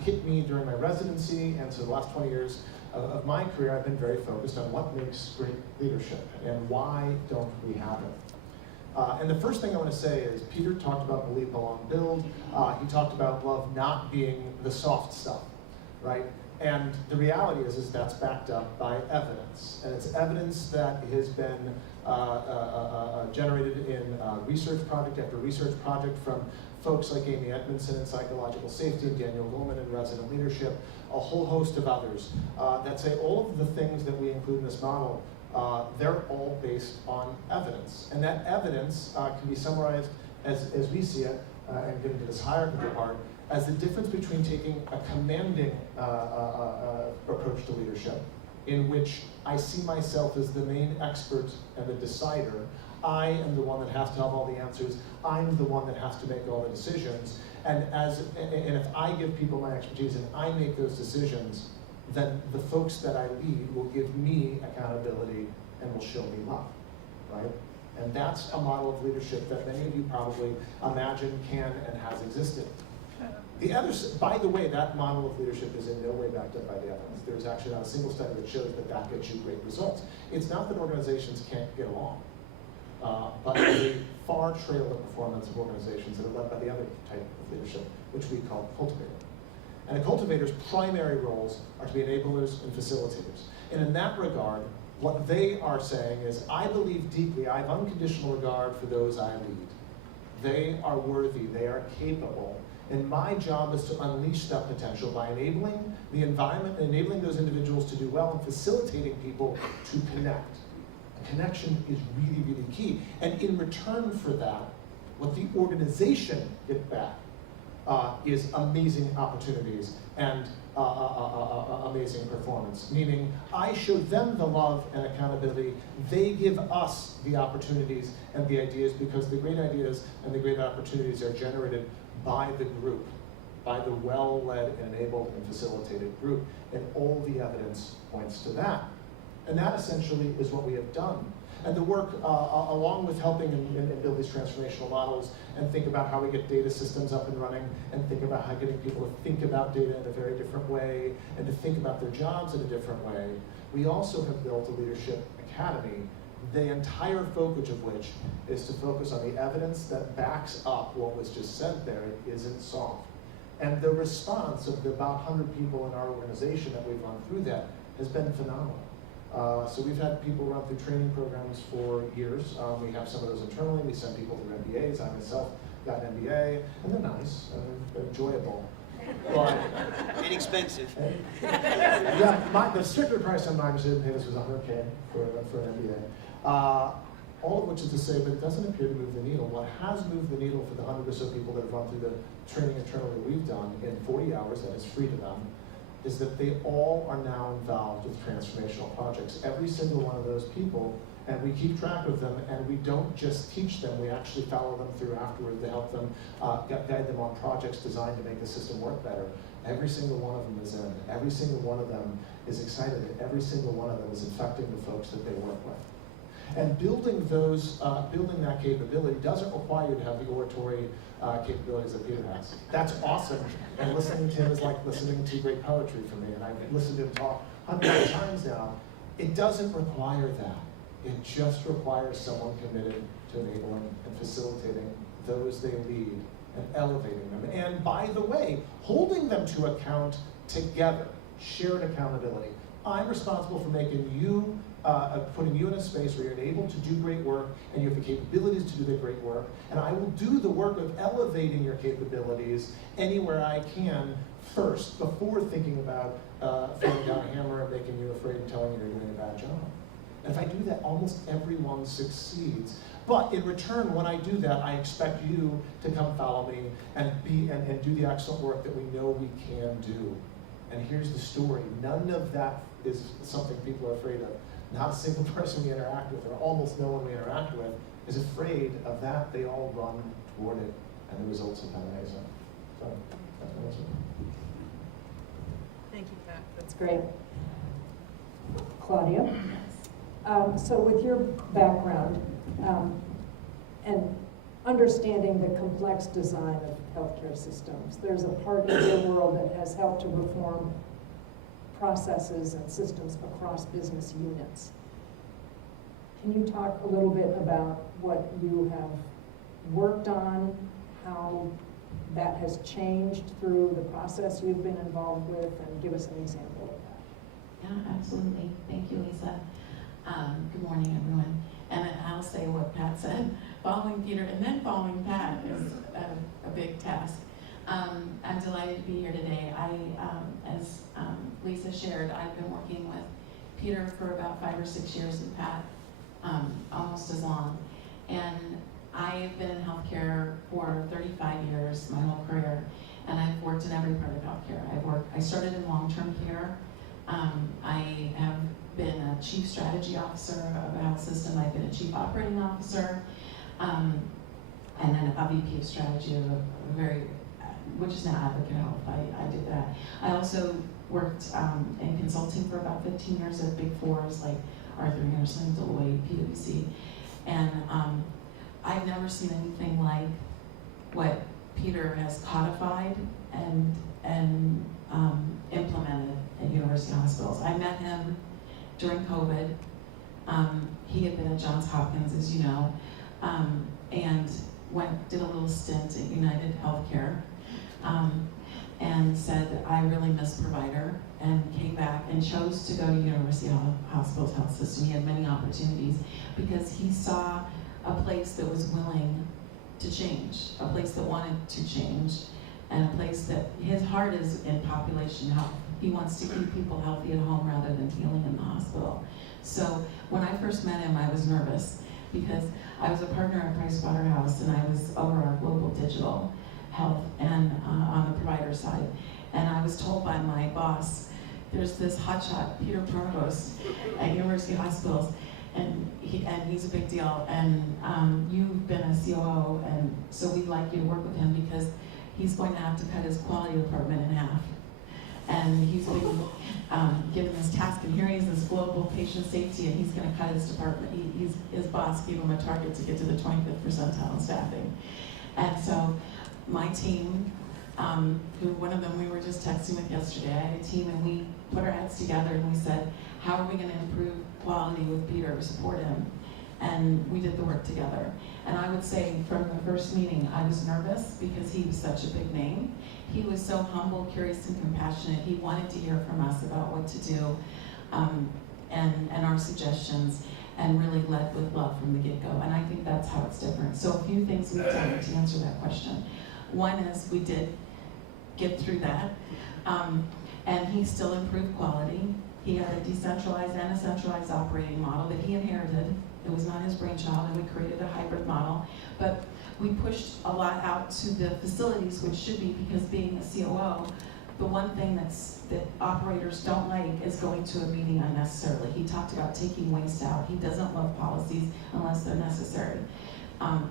hit me during my residency, and so the last 20 years of my career, I've been very focused on what makes great leadership and why don't we have it. And the first thing I want to say is Peter talked about believe, belong, build. He talked about love not being the soft stuff, right? And the reality is that's backed up by evidence. And it's evidence that has been generated in research project after research project from folks like Amy Edmondson in psychological safety, and Daniel Goleman in resident leadership, a whole host of others that say all of the things that we include in this model, they're all based on evidence. And that evidence can be summarized as we see it, and getting to this hierarchical part, as the difference between taking a commanding approach to leadership, in which I see myself as the main expert and the decider. I am the one that has to have all the answers. I'm the one that has to make all the decisions. And if I give people my expertise and I make those decisions, then the folks that I lead will give me accountability and will show me love, right? And that's a model of leadership that many of you probably imagine can and has existed. The other, by the way, that model of leadership is in no way backed up by the evidence. There's actually not a single study that shows that that gets you great results. It's not that organizations can't get along, but they far trail the performance of organizations that are led by the other type of leadership, which we call cultivator. And a cultivator's primary roles are to be enablers and facilitators. And in that regard, what they are saying is, I believe deeply, I have unconditional regard for those I lead. They are worthy, they are capable, and my job is to unleash that potential by enabling the environment, enabling those individuals to do well, and facilitating people to connect. Connection is really, really key. And in return for that, what the organization gets back is amazing opportunities and amazing performance. Meaning, I show them the love and accountability. They give us the opportunities and the ideas, because the great ideas and the great opportunities are generated by the group, by the well-led, enabled, and facilitated group. And all the evidence points to that. And that essentially is what we have done. And the work, along with helping and build these transformational models and think about how we get data systems up and running, and think about how getting people to think about data in a very different way, and to think about their jobs in a different way, we also have built a leadership academy, the entire focus of which is to focus on the evidence that backs up what was just said there. It isn't soft. And the response of the about 100 people in our organization that we've run through that has been phenomenal. So we've had people run through training programs for years. We have some of those internally. We send people through MBAs. I myself got an MBA, and they're nice, they're enjoyable. But inexpensive. yeah, the stricter price on mine was $100K for an MBA. All of which is to say, but it doesn't appear to move the needle. What has moved the needle for the 100 or so people that have run through the training internally that we've done in 40 hours, that is free to them, is that they all are now involved with transformational projects. Every single one of those people, and we keep track of them, and we don't just teach them, we actually follow them through afterward to help them, guide them on projects designed to make the system work better. Every single one of them is in. Every single one of them is excited, and every single one of them is infecting the folks that they work with. And building those, building that capability doesn't require you to have the oratory capabilities that Peter has. That's awesome, and listening to him is like listening to great poetry for me, and I've listened to him talk hundreds of times now. It doesn't require that. It just requires someone committed to enabling and facilitating those they lead and elevating them. And by the way, holding them to account together, shared accountability. I'm responsible for making you, putting you in a space where you're able to do great work and you have the capabilities to do the great work. And I will do the work of elevating your capabilities anywhere I can first, before thinking about throwing down a hammer and making you afraid and telling you you're doing a bad job. And if I do that, almost everyone succeeds. But in return, when I do that, I expect you to come follow me and do the excellent work that we know we can do. And here's the story. None of that is something people are afraid of. Not a single person we interact with, or almost no one we interact with, is afraid of that. They all run toward it, and the results have been amazing. So, that's my answer. Thank you, Pat. That's great. Claudia? So with your background and understanding the complex design of healthcare systems, there's a part of your world that has helped to reform processes and systems across business units. Can you talk a little bit about what you have worked on, how that has changed through the process you've been involved with, and give us an example of that? Yeah, absolutely. Thank you, Lisa. Good morning, everyone. And I'll say what Pat said. Following Peter and then following Pat is a big task. I'm delighted to be here today. As Lisa shared, I've been working with Peter for about 5 or 6 years and Pat almost as long. And I've been in healthcare for 35 years, my whole career, and I've worked in every part of healthcare. I started in long-term care. I have been a chief strategy officer of a health system. I've been a chief operating officer, and then a VP of strategy of which is now Advocate Health. I did that. I also worked in consulting for about 15 years at Big Fours like Arthur Andersen, Deloitte, PwC, and I've never seen anything like what Peter has codified and implemented at university hospitals. I met him during COVID. He had been at Johns Hopkins, as you know, and did a little stint at United Healthcare, and said, I really miss provider, and came back and chose to go to University Hospitals Health System. He had many opportunities because he saw a place that was willing to change, a place that wanted to change, and a place that his heart is in population health. He wants to keep people healthy at home rather than healing in the hospital. So when I first met him, I was nervous because I was a partner at Pricewaterhouse and I was over our global digital health and on the provider side. And I was told by my boss, there's this hotshot, Peter Provost at University Hospitals, and he's a big deal, and you've been a COO, and so we'd like you to work with him because he's going to have to cut his quality department in half. And he's been given this task, and here he is, this global patient safety, and he's going to cut his department. His boss gave him a target to get to the 25th percentile in staffing. And so my team, who one of them we were just texting with yesterday, I had a team, and we put our heads together and we said, how are we going to improve quality with Peter, support him? And we did the work together. And I would say from the first meeting, I was nervous because he was such a big name. He was so humble, curious, and compassionate. He wanted to hear from us about what to do and our suggestions, and really led with love from the get-go. And I think that's how it's different. So a few things we've done to answer that question. One is we did get through that, and he still improved quality. He had a decentralized and a centralized operating model that he inherited. It was not his brainchild, and we created a hybrid model. But we pushed a lot out to the facilities, which should be, because being a COO, the one thing that operators don't like is going to a meeting unnecessarily. He talked about taking waste out. He doesn't love policies unless they're necessary.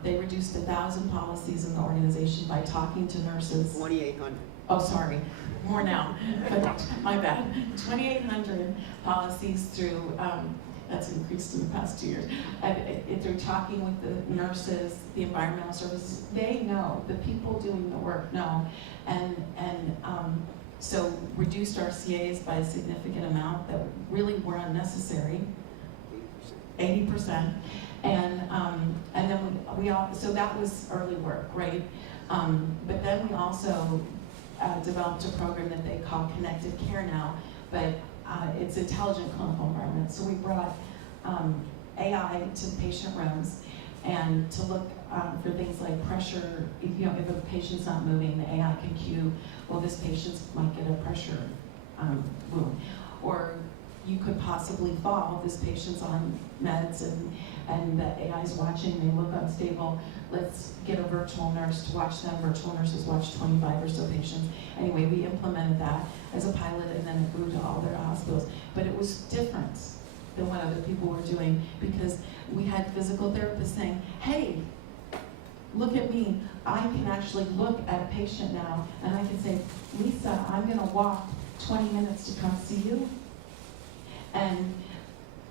They reduced 1,000 policies in the organization by talking to nurses. 2,800. Oh, sorry, more now, but my bad. 2,800 policies through, that's increased in the past 2 years. Through talking with the nurses, the environmental services, they know, the people doing the work know. And so reduced our CAs by a significant amount that really were unnecessary, 80%. And then so that was early work, right? But then we also developed a program that they call Connected Care now, but it's intelligent clinical environment. So we brought AI to patient rooms and to look for things like pressure. If a patient's not moving, the AI can cue, well, this patient might get a pressure wound. Or you could possibly fall, this patient's on meds and the AI's watching, they look unstable, let's get a virtual nurse to watch them. Virtual nurses watch 25 or so patients. Anyway, we implemented that as a pilot, and then it grew to all their hospitals. But it was different than what other people were doing, because we had physical therapists saying, hey, look at me, I can actually look at a patient now, and I can say, Lisa, I'm gonna walk 20 minutes to come see you, and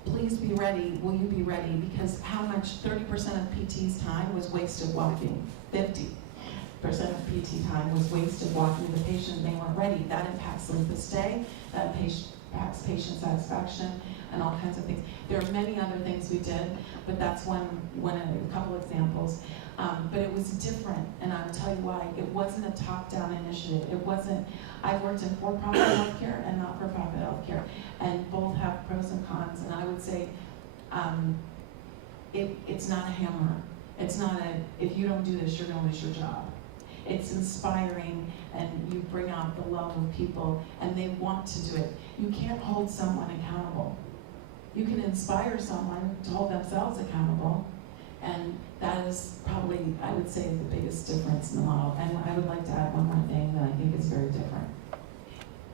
please be ready, will you be ready? Because how much, 30% of PT's time was wasted walking, 50. of PT time was wasted walking the patient and they weren't ready. That impacts length of stay, that impacts patient satisfaction, and all kinds of things. There are many other things we did, but that's a couple examples. But it was different, and I'll tell you why. It wasn't a top-down initiative. It wasn't, I've worked in for-profit healthcare and not-for-profit healthcare, and both have pros and cons, and I would say it's not a hammer. It's not if you don't do this, you're gonna lose your job. It's inspiring, and you bring out the love of people, and they want to do it. You can't hold someone accountable. You can inspire someone to hold themselves accountable, and that is probably, I would say, the biggest difference in the model. And I would like to add one more thing that I think is very different.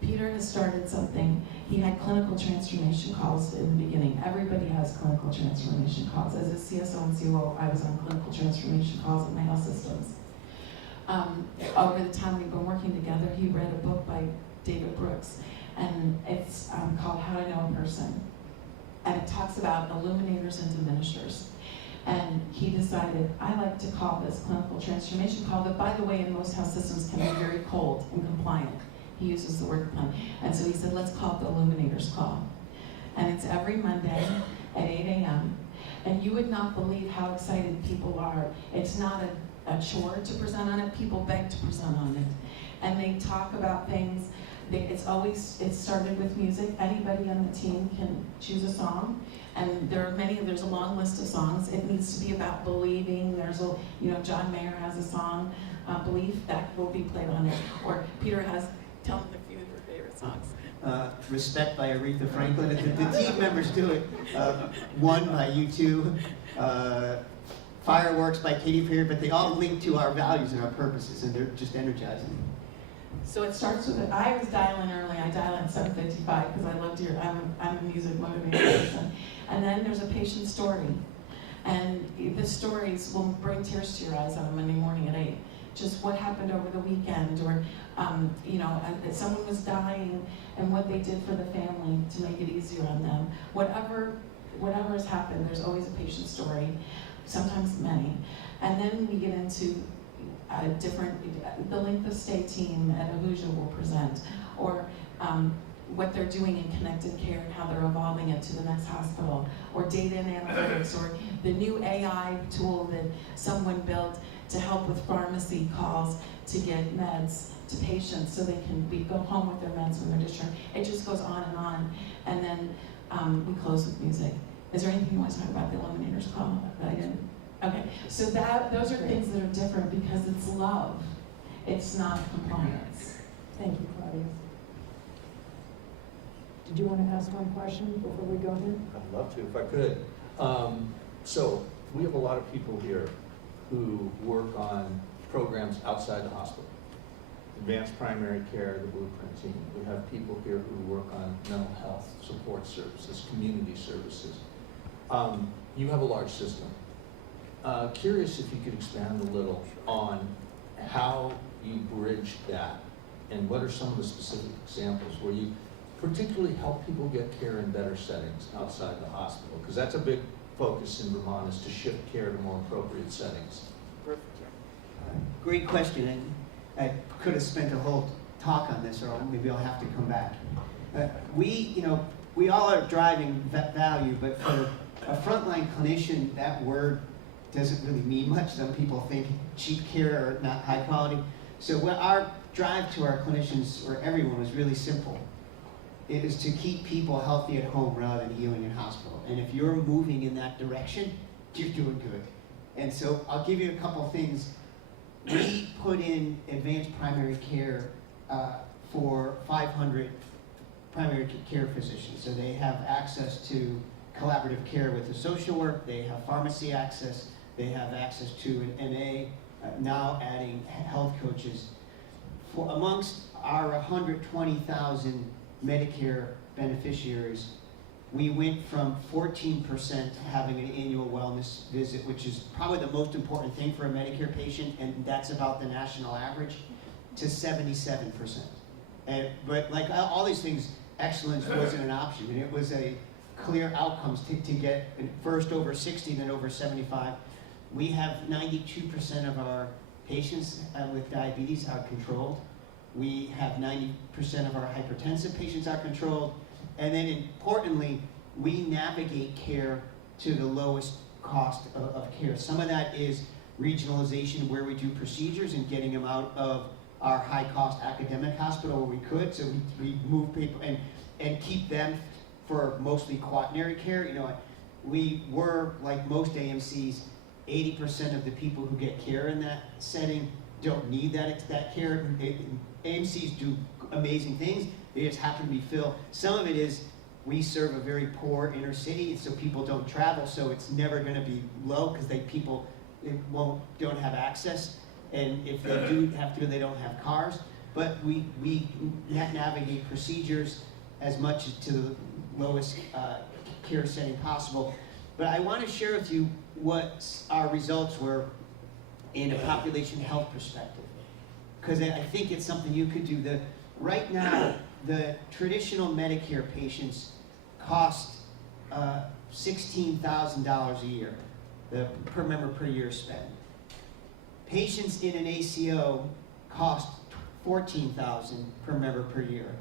Peter has started something. He had clinical transformation calls in the beginning. Everybody has clinical transformation calls. As a CSO and COO, I was on clinical transformation calls at my health systems. Over the time we've been working together, he read a book by David Brooks, and it's called How to Know a Person. And it talks about illuminators and diminishers. And he decided, I like to call this clinical transformation call, that by the way, in most health systems can be very cold and compliant. He uses the word compliant. And so he said, let's call it the illuminators call. And it's every Monday at 8 a.m. And you would not believe how excited people are. It's not a chore to present on it. People beg to present on it. And they talk about things. It started with music. Anybody on the team can choose a song. And there's a long list of songs. It needs to be about believing. John Mayer has a song, Belief, that will be played on it. Or Peter has, tell them a few of your favorite songs. Respect by Aretha Franklin. The team members do it. One by U2, Fireworks by Katy Perry, but they all link to our values and our purposes, and they're just energizing. So it starts with it. I was dialing early. I dial at 7:55 because I love to hear. I'm a music motivated person. And then there's a patient story, and the stories will bring tears to your eyes on a Monday morning at 8. Just what happened over the weekend, or that someone was dying, and what they did for the family to make it easier on them. Whatever has happened, there's always a patient story, sometimes many. And then we get into the length of stay team at Ahuja will present, or what they're doing in connected care and how they're evolving it to the next hospital, or data and analytics, or the new AI tool that someone built to help with pharmacy calls to get meds to patients so they can go home with their meds when they're discharged. It just goes on. And then we close with music. Is there anything you want to talk about the Eliminators call that I didn't? Okay, so those are things that are different because it's love. It's not compliance. Thank you, Claudia. Did you want to ask one question before we go in? I'd love to if I could. So we have a lot of people here who work on programs outside the hospital. Advanced primary care, the Blueprint team. We have people here who work on mental health support services, community services. You have a large system. Curious if you could expand a little on how you bridge that, and what are some of the specific examples where you particularly help people get care in better settings outside the hospital? Because that's a big focus in Vermont, is to shift care to more appropriate settings. Great question, and I could have spent a whole talk on this, or maybe I'll have to come back. We all are driving value, but for a frontline clinician, that word doesn't really mean much. Some people think cheap care or not high quality. So what our drive to our clinicians, or everyone, is really simple. It is to keep people healthy at home rather than healing in hospital. And if you're moving in that direction, you're doing good. And so I'll give you a couple things. We put in advanced primary care for 500 primary care physicians. So they have access to collaborative care with the social work, they have pharmacy access, they have access to an MA, now adding health coaches. Amongst our 120,000 Medicare beneficiaries, we went from 14% having an annual wellness visit, which is probably the most important thing for a Medicare patient, and that's about the national average, to 77%. But like all these things, excellence wasn't an option, and it was a clear outcomes to get first over 60, then over 75. We have 92% of our patients with diabetes are controlled. We have 90% of our hypertensive patients are controlled. And then importantly, we navigate care to the lowest cost of care. Some of that is regionalization, where we do procedures and getting them out of our high-cost academic hospital where we could. So we move people and keep them for mostly quaternary care. You know, we were, like most AMCs, 80% of the people who get care in that setting don't need that care. AMCs do amazing things. They just happen to be filled. Some of it is we serve a very poor inner city, so people don't travel, so it's never going to be low because people don't have access, and if they do have to, they don't have cars. But we navigate procedures as much as to the lowest care setting possible. But I want to share with you what our results were in a population health perspective, because I think it's something you could do. Right now, the traditional Medicare patients cost $16,000 a year, the per member per year spend. Patients in an ACO cost $14,000 per member per year.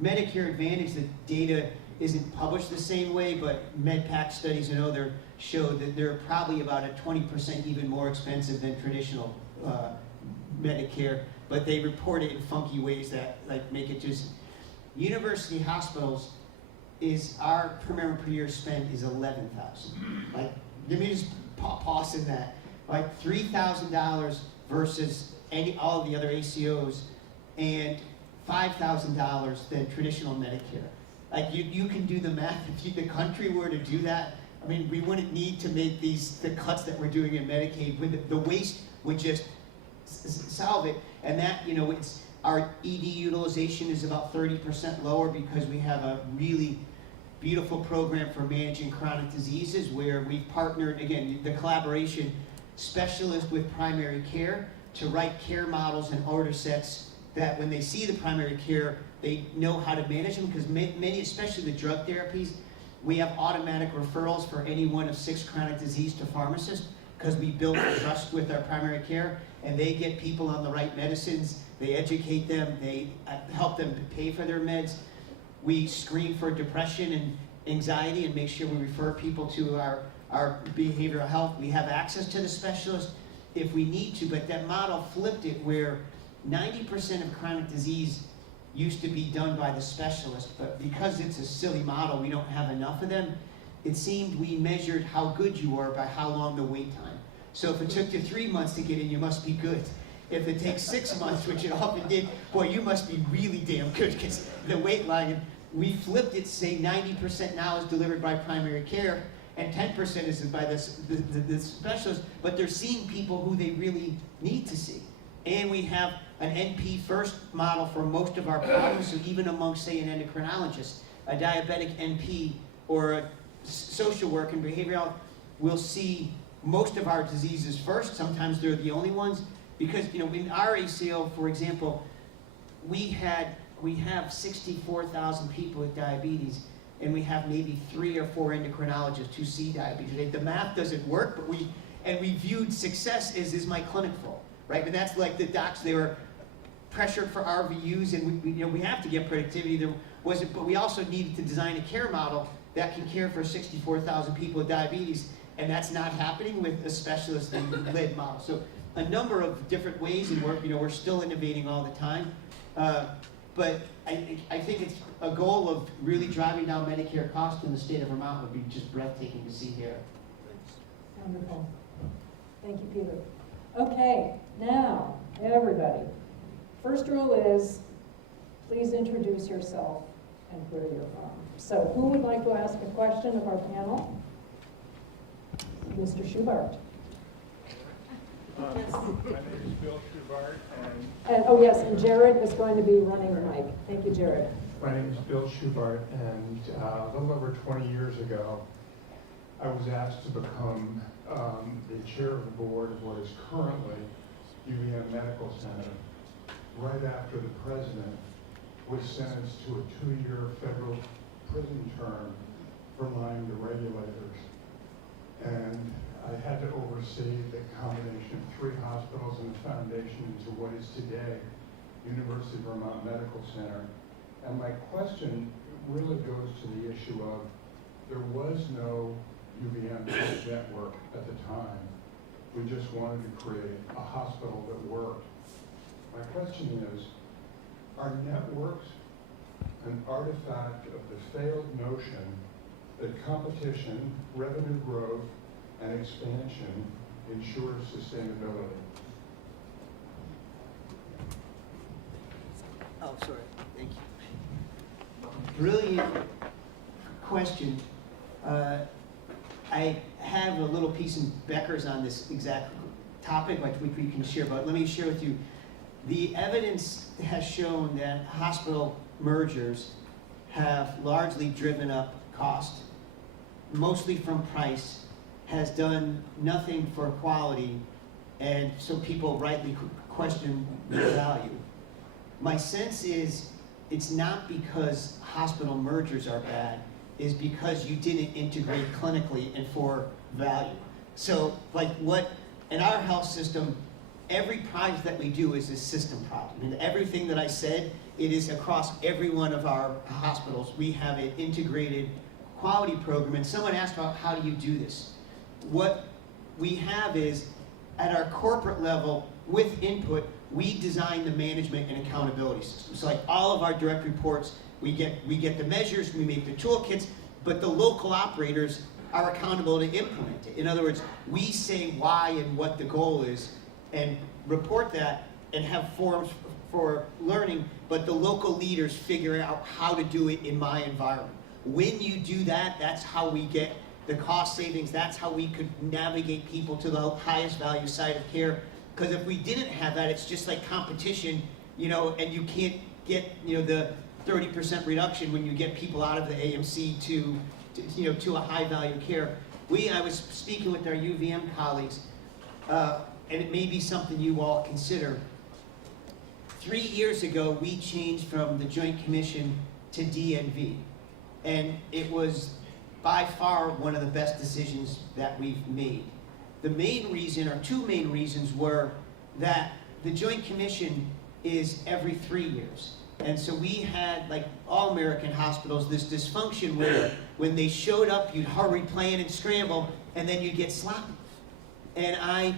Medicare Advantage, the data isn't published the same way, but MedPAC studies and other show that they're probably about a 20% even more expensive than traditional Medicare, but they report it in funky ways that make it just. University hospitals is our per member per year spend is $11,000. Let me just pause in that. $3,000 versus all of the other ACOs, and $5,000 than traditional Medicare. You can do the math. If the country were to do that, I mean, we wouldn't need to make the cuts that we're doing in Medicaid. The waste would just solve it. And that, it's our ED utilization is about 30% lower because we have a really beautiful program for managing chronic diseases where we've partnered, again, the collaboration, specialists with primary care to write care models and order sets that when they see the primary care, they know how to manage them, because many, especially the drug therapies, we have automatic referrals for any one of 6 chronic disease to pharmacists, because we build trust with our primary care, and they get people on the right medicines, they educate them, they help them pay for their meds. We screen for depression and anxiety and make sure we refer people to our behavioral health. We have access to the specialist if we need to, but that model flipped it where 90% of chronic disease used to be done by the specialist, but because it's a silly model, we don't have enough of them. It seemed we measured how good you were by how long the wait time. So if it took you 3 months to get in, you must be good. If it takes 6 months, which it often did, boy, you must be really damn good, because the wait line, we flipped it to say 90% now is delivered by primary care, and 10% is by the specialist, but they're seeing people who they really need to see. And we have an NP first model for most of our problems, so even amongst, say, an endocrinologist, a diabetic NP or a social work and behavioral health will see most of our diseases first. Sometimes they're the only ones, because in our ACO, for example, we have 64,000 people with diabetes, and we have maybe 3 or 4 endocrinologists who see diabetes. The math doesn't work, but we viewed success as, is my clinic full, right? And that's like the docs, they were pressured for RVUs, and we have to get productivity. But we also needed to design a care model that can care for 64,000 people with diabetes, and that's not happening with a specialist-led model. So a number of different ways, and we're still innovating all the time. But I think it's a goal of really driving down Medicare costs in the state of Vermont would be just breathtaking to see here. Wonderful. Thank you, Peter. Okay, now, everybody. First rule is, please introduce yourself and where you're from. So who would like to ask a question of our panel? Mr. Schubart. My name is Bill Schubart, And, oh yes, and Jared is going to be running the mic. Thank you, Jared. my name is Bill Schubart, and a little over 20 years ago, I was asked to become the chair of the board of what is currently UVM Medical Center, right after the president was sentenced to a 2-year federal prison term for lying to regulators. And I had to oversee the combination of 3 hospitals and the foundation into what is today University of Vermont Medical Center. And my question really goes to the issue of there was no UVM network at the time. We just wanted to create a hospital that worked. My question is, are networks an artifact of the failed notion that competition, revenue growth, and expansion ensures sustainability? Oh, sorry, thank you. Brilliant question. I have a little piece in Becker's on this exact topic, which we can share, but let me share with you. The evidence has shown that hospital mergers have largely driven up cost, mostly from price, has done nothing for quality, and so people rightly question the value. My sense is it's not because hospital mergers are bad, is because you didn't integrate clinically and for value. So like what, in our health system, every project that we do is a system project. And everything that I said, it is across every one of our hospitals. We have an integrated quality program, and someone asked about how do you do this? What we have is, at our corporate level, with input, we design the management and accountability system. So like all of our direct reports, we get the measures, we make the toolkits, but the local operators are accountable to implement it. In other words, we say why and what the goal is, and report that, and have forums for learning, but the local leaders figure out how to do it in my environment. When you do that, that's how we get the cost savings, that's how we could navigate people to the highest value side of care. Because if we didn't have that, it's just like competition, you know, and you can't get, you know, the 30% reduction when you get people out of the AMC to a high value care. I was speaking with our UVM colleagues, and it may be something you all consider. 3 years ago, we changed from the Joint Commission to DNV, and it was by far one of the best decisions that we've made. The main reason, or 2 main reasons, were that the Joint Commission is every 3 years. And so we had, like all American hospitals, this dysfunction where when they showed up, you'd hurry, plan, and scramble, and then you'd get sloppy. And I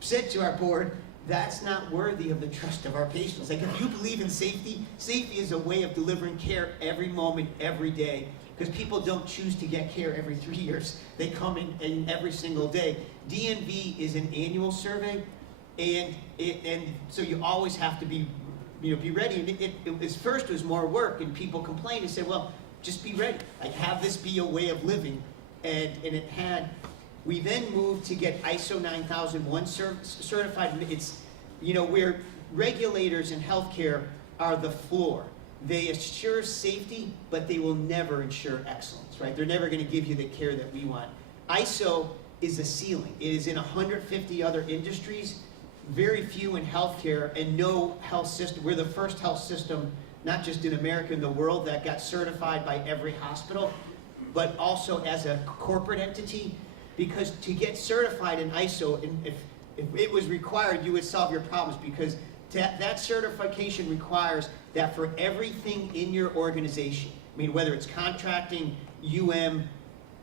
said to our board, that's not worthy of the trust of our patients. Like, if you believe in safety, safety is a way of delivering care every moment, every day. Because people don't choose to get care every 3 years. They come in every single day. DNV is an annual survey, and so you always have to be ready. And it was more work, and people complained and said, well, just be ready. Like, have this be a way of living. And it had. We then moved to get ISO 9001 certified. It's, where regulators in healthcare are the floor. They assure safety, but they will never ensure excellence, right? They're never going to give you the care that we want. ISO is a ceiling. It is in 150 other industries, very few in healthcare, and no health system. We're the first health system, not just in America, in the world, that got certified by every hospital, but also as a corporate entity, because to get certified in ISO, if it was required, you would solve your problems, because that certification requires that for everything in your organization, I mean, whether it's contracting,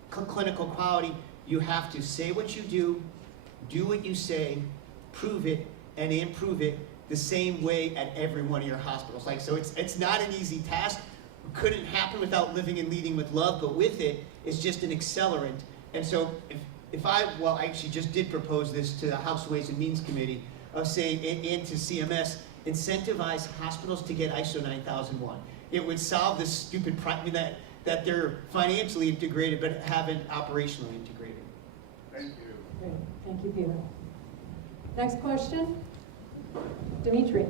clinical quality, you have to say what you do what you say, prove it, and improve it the same way at every one of your hospitals. Like, so it's not an easy task. It couldn't happen without living and leading with love, but with it, it's just an accelerant. And so I actually just did propose this to the House Ways and Means Committee, of saying, and to CMS, incentivize hospitals to get ISO 9001. It would solve this stupid problem that they're financially integrated but haven't operationally integrated. Thank you. Great. Thank you, Peter. Next question, Dimitri.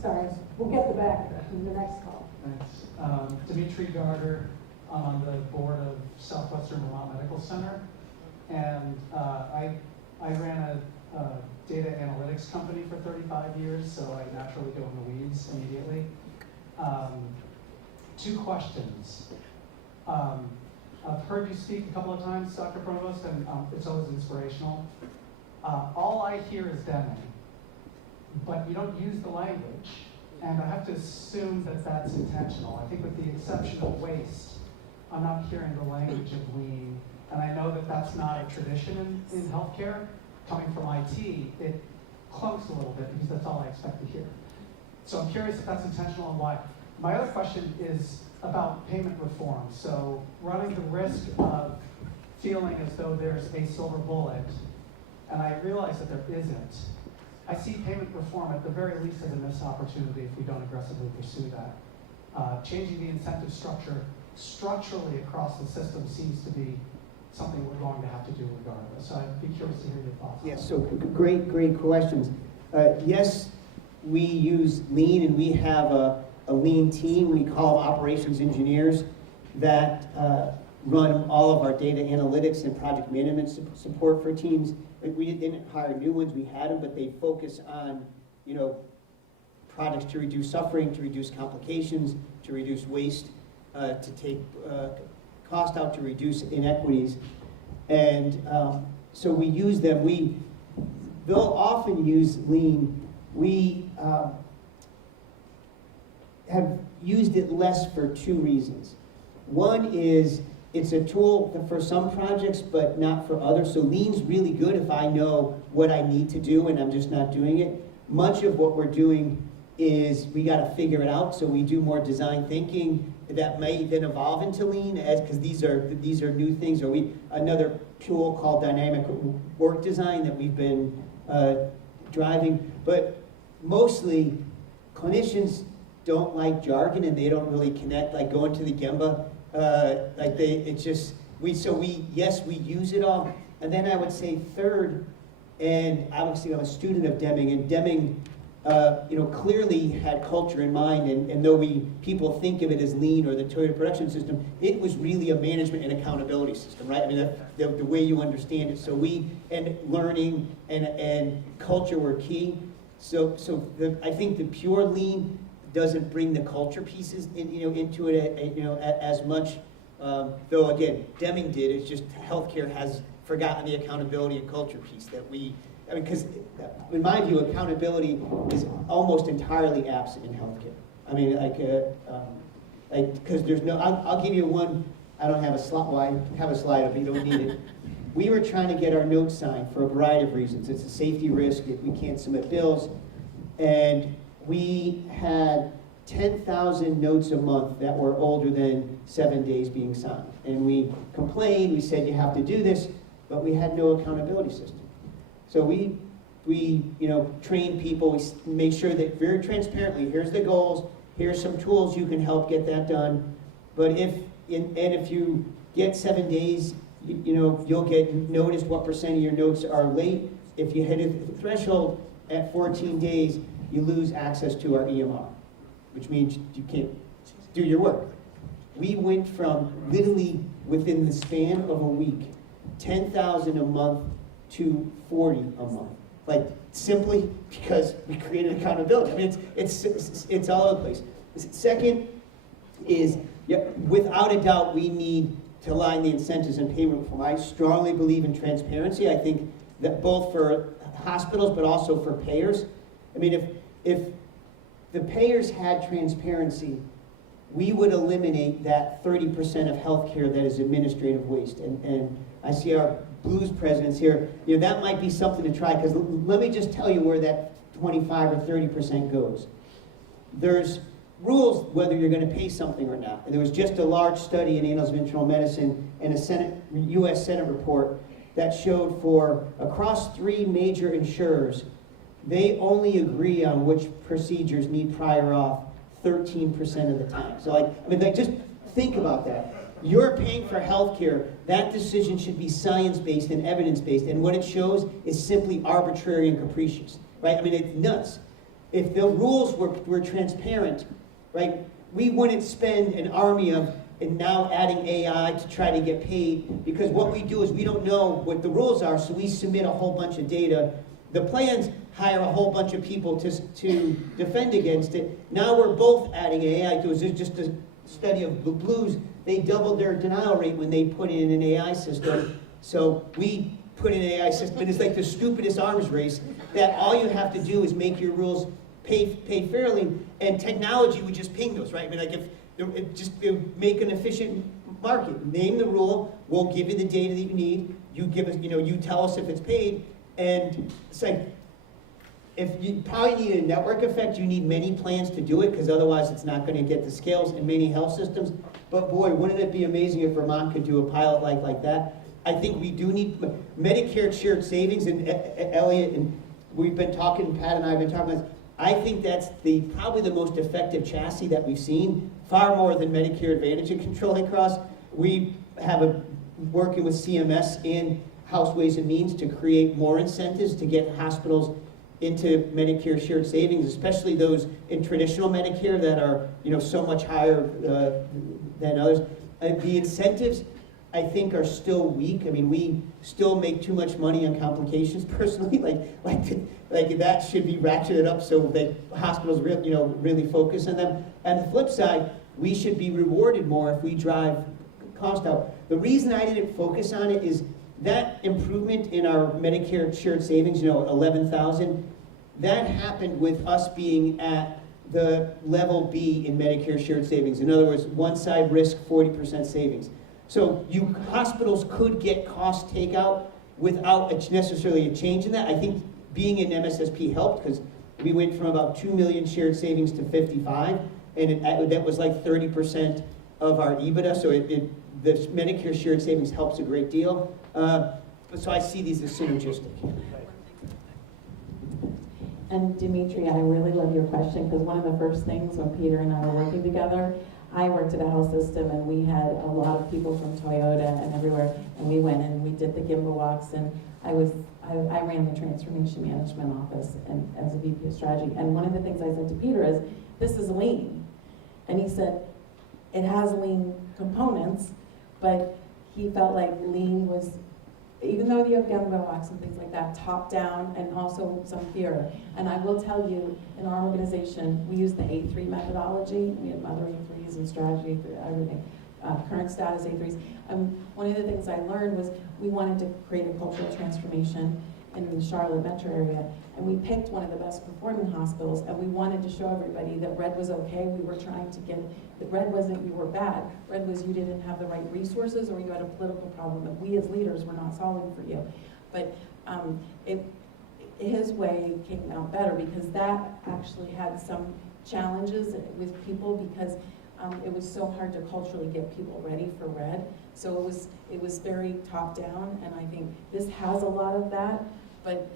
Sorry, we'll get the back in the next call. Thanks. Dimitri Garter. I'm on the board of Southwestern Vermont Medical Center, and I ran a data analytics company for 35 years, so I naturally go in the weeds immediately. 2 questions. I've heard you speak a couple of times, Dr. Provost, and it's always inspirational. All I hear is Deming, but you don't use the language. And I have to assume that that's intentional. I think with the exception of waste, I'm not hearing the language of lean. And I know that that's not a tradition in healthcare. Coming from IT, it clunks a little bit because that's all I expect to hear. So I'm curious if that's intentional and why. My other question is about payment reform. So running the risk of feeling as though there's a silver bullet, and I realize that there isn't. I see payment reform at the very least as a missed opportunity if we don't aggressively pursue that. Changing the incentive structure structurally across the system seems to be something we're going to have to do regardless. So I'd be curious to hear your thoughts. Yes, so great questions. Yes, we use lean, and we have a lean team we call operations engineers that run all of our data analytics and project management support for teams. We didn't hire new ones, we had them, but they focus on, projects to reduce suffering, to reduce complications, to reduce waste, to take cost out, to reduce inequities. And so we use them. They'll often use lean. We have used it less for two reasons. One is it's a tool for some projects, but not for others. So lean's really good if I know what I need to do and I'm just not doing it. Much of what we're doing is we got to figure it out. So we do more design thinking that may then evolve into lean, because these are new things. Or another tool called dynamic work design that we've been driving. But mostly, clinicians don't like jargon and they don't really connect. Like going to the Gemba, yes, we use it all. And then I would say third, and obviously I'm a student of Deming, and Deming clearly had culture in mind, and though people think of it as lean or the Toyota production system, it was really a management and accountability system, right? I mean, the way you understand it. So learning and culture were key. I think the pure lean doesn't bring the culture pieces into it as much. Though again, Deming did. It's just healthcare has forgotten the accountability and culture piece because in my view, accountability is almost entirely absent in healthcare. I mean, because there's no. I'll give you one. I don't have a slide. Well, I have a slide, but you don't need it. We were trying to get our notes signed for a variety of reasons. It's a safety risk. We can't submit bills, and we had 10,000 notes a month that were older than 7 days being signed. And we complained, we said you have to do this, but we had no accountability system. So we train people, we make sure that very transparently, here's the goals, here's some tools you can help get that done. But if you get 7 days, you'll get noticed what % of your notes are late. If you hit a threshold at 14 days, you lose access to our EMR, which means you can't do your work. We went from literally within the span of a week, 10,000 a month to 40 a month. Like simply because we created accountability. I mean, it's all over the place. Second is, without a doubt, we need to align the incentives and payment reform. I strongly believe in transparency. I think that both for hospitals but also for payers. I mean, if the payers had transparency, we would eliminate that 30% of healthcare that is administrative waste. And I see our Blues presidents here. That might be something to try, because let me just tell you where that 25 or 30% goes. There's rules whether you're going to pay something or not. And there was just a large study in Annals of Internal Medicine and a U.S. Senate report that showed for across 3 major insurers, they only agree on which procedures need prior auth 13% of the time. So just think about that. You're paying for healthcare. That decision should be science-based and evidence-based. And what it shows is simply arbitrary and capricious, right? I mean, it's nuts. If the rules were transparent, right, we wouldn't spend an army of and now adding AI to try to get paid, because what we do is we don't know what the rules are, so we submit a whole bunch of data. The plans hire a whole bunch of people to defend against it. Now we're both adding AI to it. It's just a study of the Blues. they doubled their denial rate when they put in an AI system. So we put in an AI system, and it's like the stupidest arms race, that all you have to do is make your rules pay fairly, and technology would just ping those, right? I mean, like if it make an efficient market, name the rule, we'll give you the data that you need, you give us, you tell us if it's paid, and it's like, if you probably need a network effect, you need many plans to do it, because otherwise it's not going to get the scales in many health systems. But boy, wouldn't it be amazing if Vermont could do a pilot like that? I think we do need Medicare shared savings, and Elliot, and we've been talking, Pat and I have been talking about this. I think that's probably the most effective chassis that we've seen, far more than Medicare Advantage and controlling costs. We have working with CMS and House Ways and Means to create more incentives to get hospitals into Medicare shared savings, especially those in traditional Medicare that are so much higher than others. The incentives, I think, are still weak. I mean, we still make too much money on complications personally. Like that should be ratcheted up so that hospitals really focus on them. And the flip side, we should be rewarded more if we drive cost out. The reason I didn't focus on it is that improvement in our Medicare shared savings, 11,000, that happened with us being at the level B in Medicare shared savings. In other words, one side risk, 40% savings. So hospitals could get cost takeout without necessarily a change in that. I think being in MSSP helped, because we went from about 2 million shared savings to 55, and that was like 30% of our EBITDA. So the Medicare shared savings helps a great deal. So I see these as synergistic. And Dimitri, I really love your question, because one of the first things when Peter and I were working together, I worked at a health system, and we had a lot of people from Toyota and everywhere, and we went and we did the Gimbal walks, and I ran the transformation management office and as a VP of strategy. And one of the things I said to Peter is, this is lean. And he said, it has lean components, but he felt like lean was, even though you have Gimbal walks and things like that, top down, and also some fear. And I will tell you, in our organization, we use the A3 methodology. We have other A3s and strategy, everything. Current status A3s. One of the things I learned was we wanted to create a cultural transformation in the Charlotte metro area, and we picked one of the best performing hospitals, and we wanted to show everybody that red was okay. We were trying to get, that red wasn't you were bad, red was you didn't have the right resources, or you had a political problem that we as leaders were not solving for you. But his way came out better, because that actually had some challenges with people, because it was so hard to culturally get people ready for red. So it was very top down, and I think this has a lot of that, but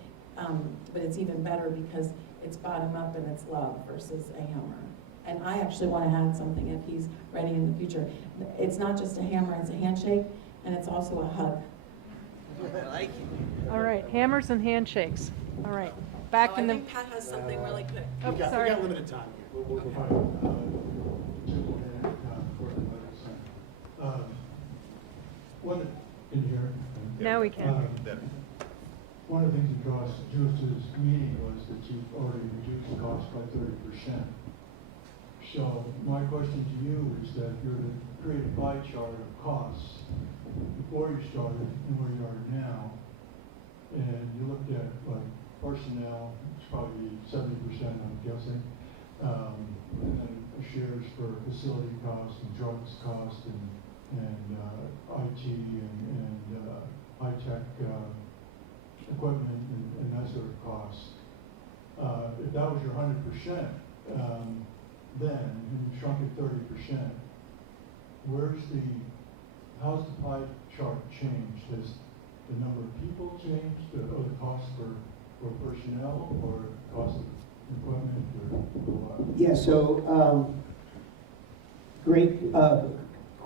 it's even better because it's bottom up and it's love versus a hammer. And I actually want to add something if he's ready in the future. It's not just a hammer, it's a handshake, and it's also a hug. I like it. All right, hammers and handshakes. All right, back in the. I think Pat has something really quick. Oh, We sorry. got limited time. We'll Okay. find Can you hear it? Now we can. One of the things that caused Juice's meeting was that you've already reduced the cost by 30%. So my question to you is that if you were to create a pie chart of costs before you started and where you are now, and you looked at like personnel, it's probably 70%, I'm guessing, and then shares for facility costs and drugs cost and IT and high-tech equipment and that sort of cost. If that was your 100%, then, and you shrunk it 30%, how's the pie chart changed? Has the number of people changed, or the cost for personnel, or cost of equipment, or what? Yeah, so great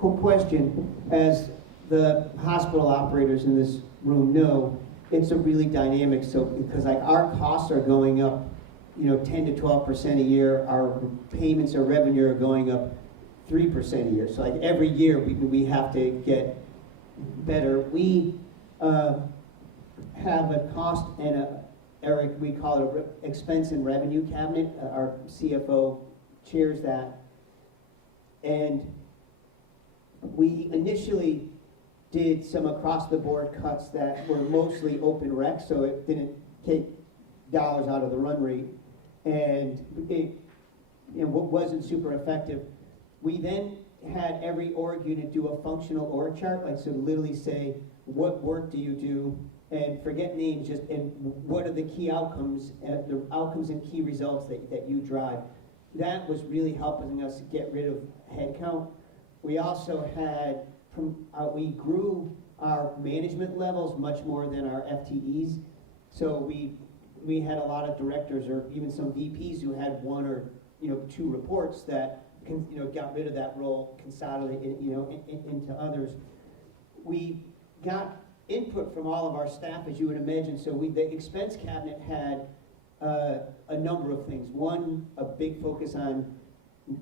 question. As the hospital operators in this room know, it's a really dynamic, because like our costs are going up 10 to 12% a year. Our payments or revenue are going up 3% a year. So like every year we have to get better. We have a cost and Eric, we call it a expense and revenue cabinet. Our CFO chairs that. And We initially did some across-the-board cuts that were mostly open rec, so it didn't take dollars out of the run rate, and it wasn't super effective. We then had every org unit do a functional org chart, like so literally say, what work do you do, and forget names, just and what are the key outcomes, the outcomes and key results that you drive. That was really helping us get rid of headcount. We also had, we grew our management levels much more than our FTEs. So we had a lot of directors or even some VPs who had one or two reports that got rid of that role, consolidated into others. We got input from all of our staff, as you would imagine. So the expense cabinet had a number of things. One, a big focus on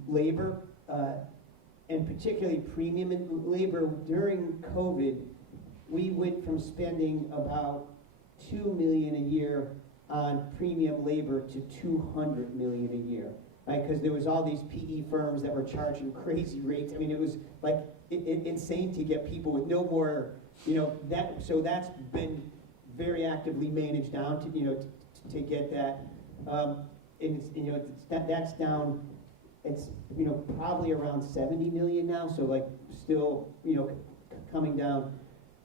labor, and particularly premium labor. During COVID, we went from spending about $2 million a year on premium labor to $200 million a year, right? Because there was all these PE firms that were charging crazy rates. I mean, it was like insane to get people with no more, so that's been very actively managed down to get that. That's down. It's probably around 70 million now, so like still coming down.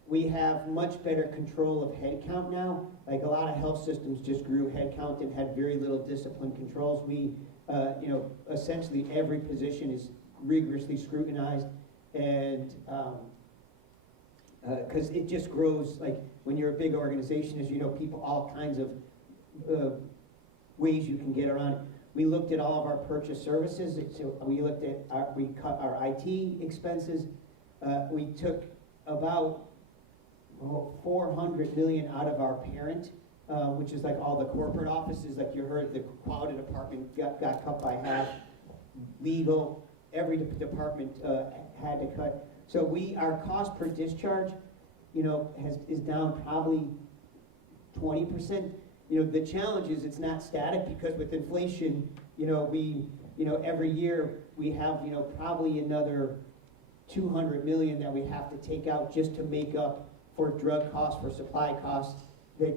We have much better control of headcount now. Like a lot of health systems just grew headcount and had very little discipline controls. We essentially every position is rigorously scrutinized, and because it just grows. Like when you're a big organization, as you know, people all kinds of ways you can get around it. We looked at all of our purchase services. So we looked at we cut our IT expenses. We took about $400 million out of our parent, which is like all the corporate offices. Like you heard, the quality department got cut by half. Legal, every department had to cut. So our cost per discharge, is down probably 20%. The challenge is it's not static, because with inflation, every year we have, probably another 200 million that we have to take out just to make up for drug costs, for supply costs, that,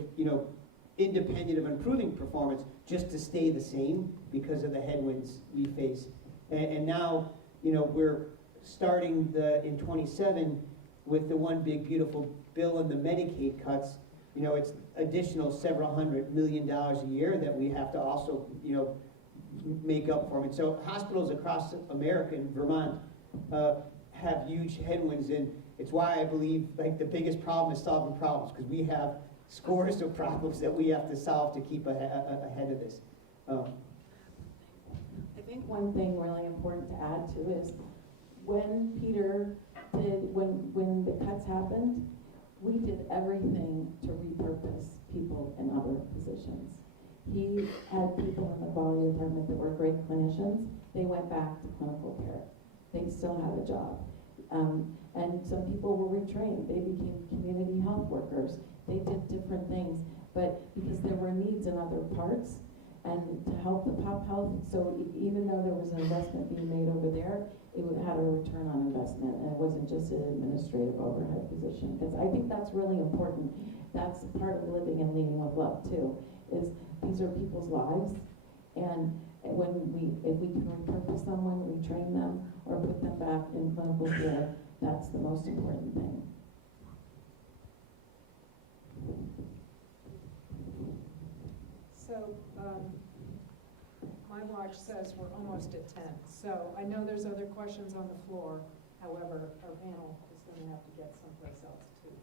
independent of improving performance, just to stay the same because of the headwinds we face. And now, we're starting in 27 with the one big beautiful bill and the Medicaid cuts. It's additional several $100 million a year that we have to also, make up for. And so hospitals across America and Vermont have huge headwinds, and it's why I believe like the biggest problem is solving problems, because we have scores of problems that we have to solve to keep ahead of this. I think one thing really important to add to is when the cuts happened, we did everything to repurpose people in other positions. He had people in the quality department that were great clinicians. They went back to clinical care. They still have a job. And some people were retrained. They became community health workers. They did different things, but because there were needs in other parts, and to help the pop health, so even though there was an investment being made over there, it had a return on investment, and it wasn't just an administrative overhead position. Because I think that's really important. That's part of living and leading with love too, is these are people's lives, and if we can repurpose someone, retrain them, or put them back in clinical care, that's the most important thing. So, my watch says we're almost at 10. So I know there's other questions on the floor. However, our panel is going to have to get someplace else too.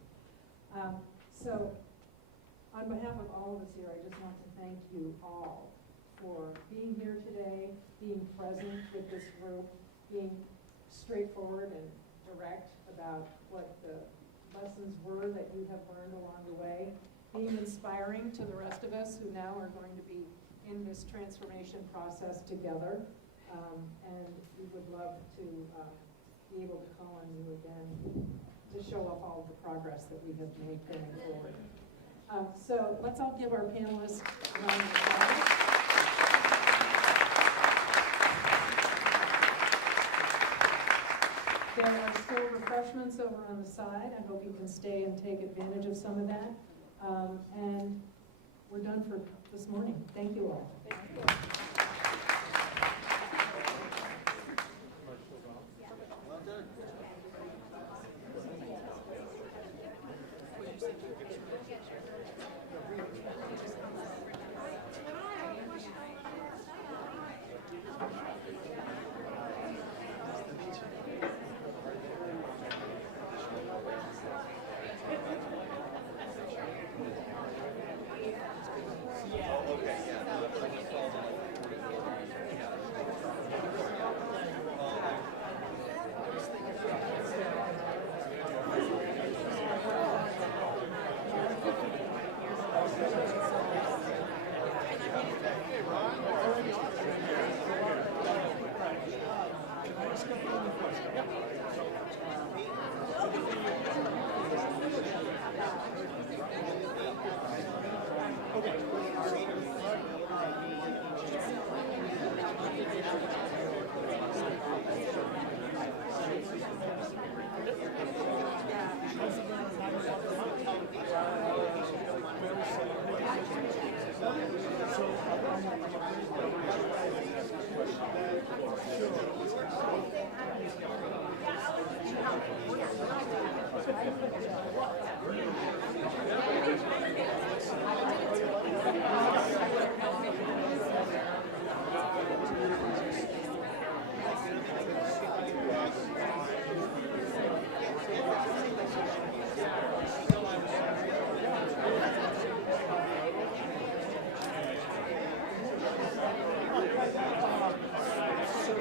So on behalf of all of us here, I just want to thank you all for being here today, being present with this group, being straightforward and direct about what the lessons were that you have learned along the way, being inspiring to the rest of us who now are going to be in this transformation process together. And we would love to be able to call on you again to show off all of the progress that we have made going forward. So let's all give our panelists a round of applause. There are still the side. I hope you can stay and take advantage of some of that. And we're done for this morning. Thank you all. Thank you.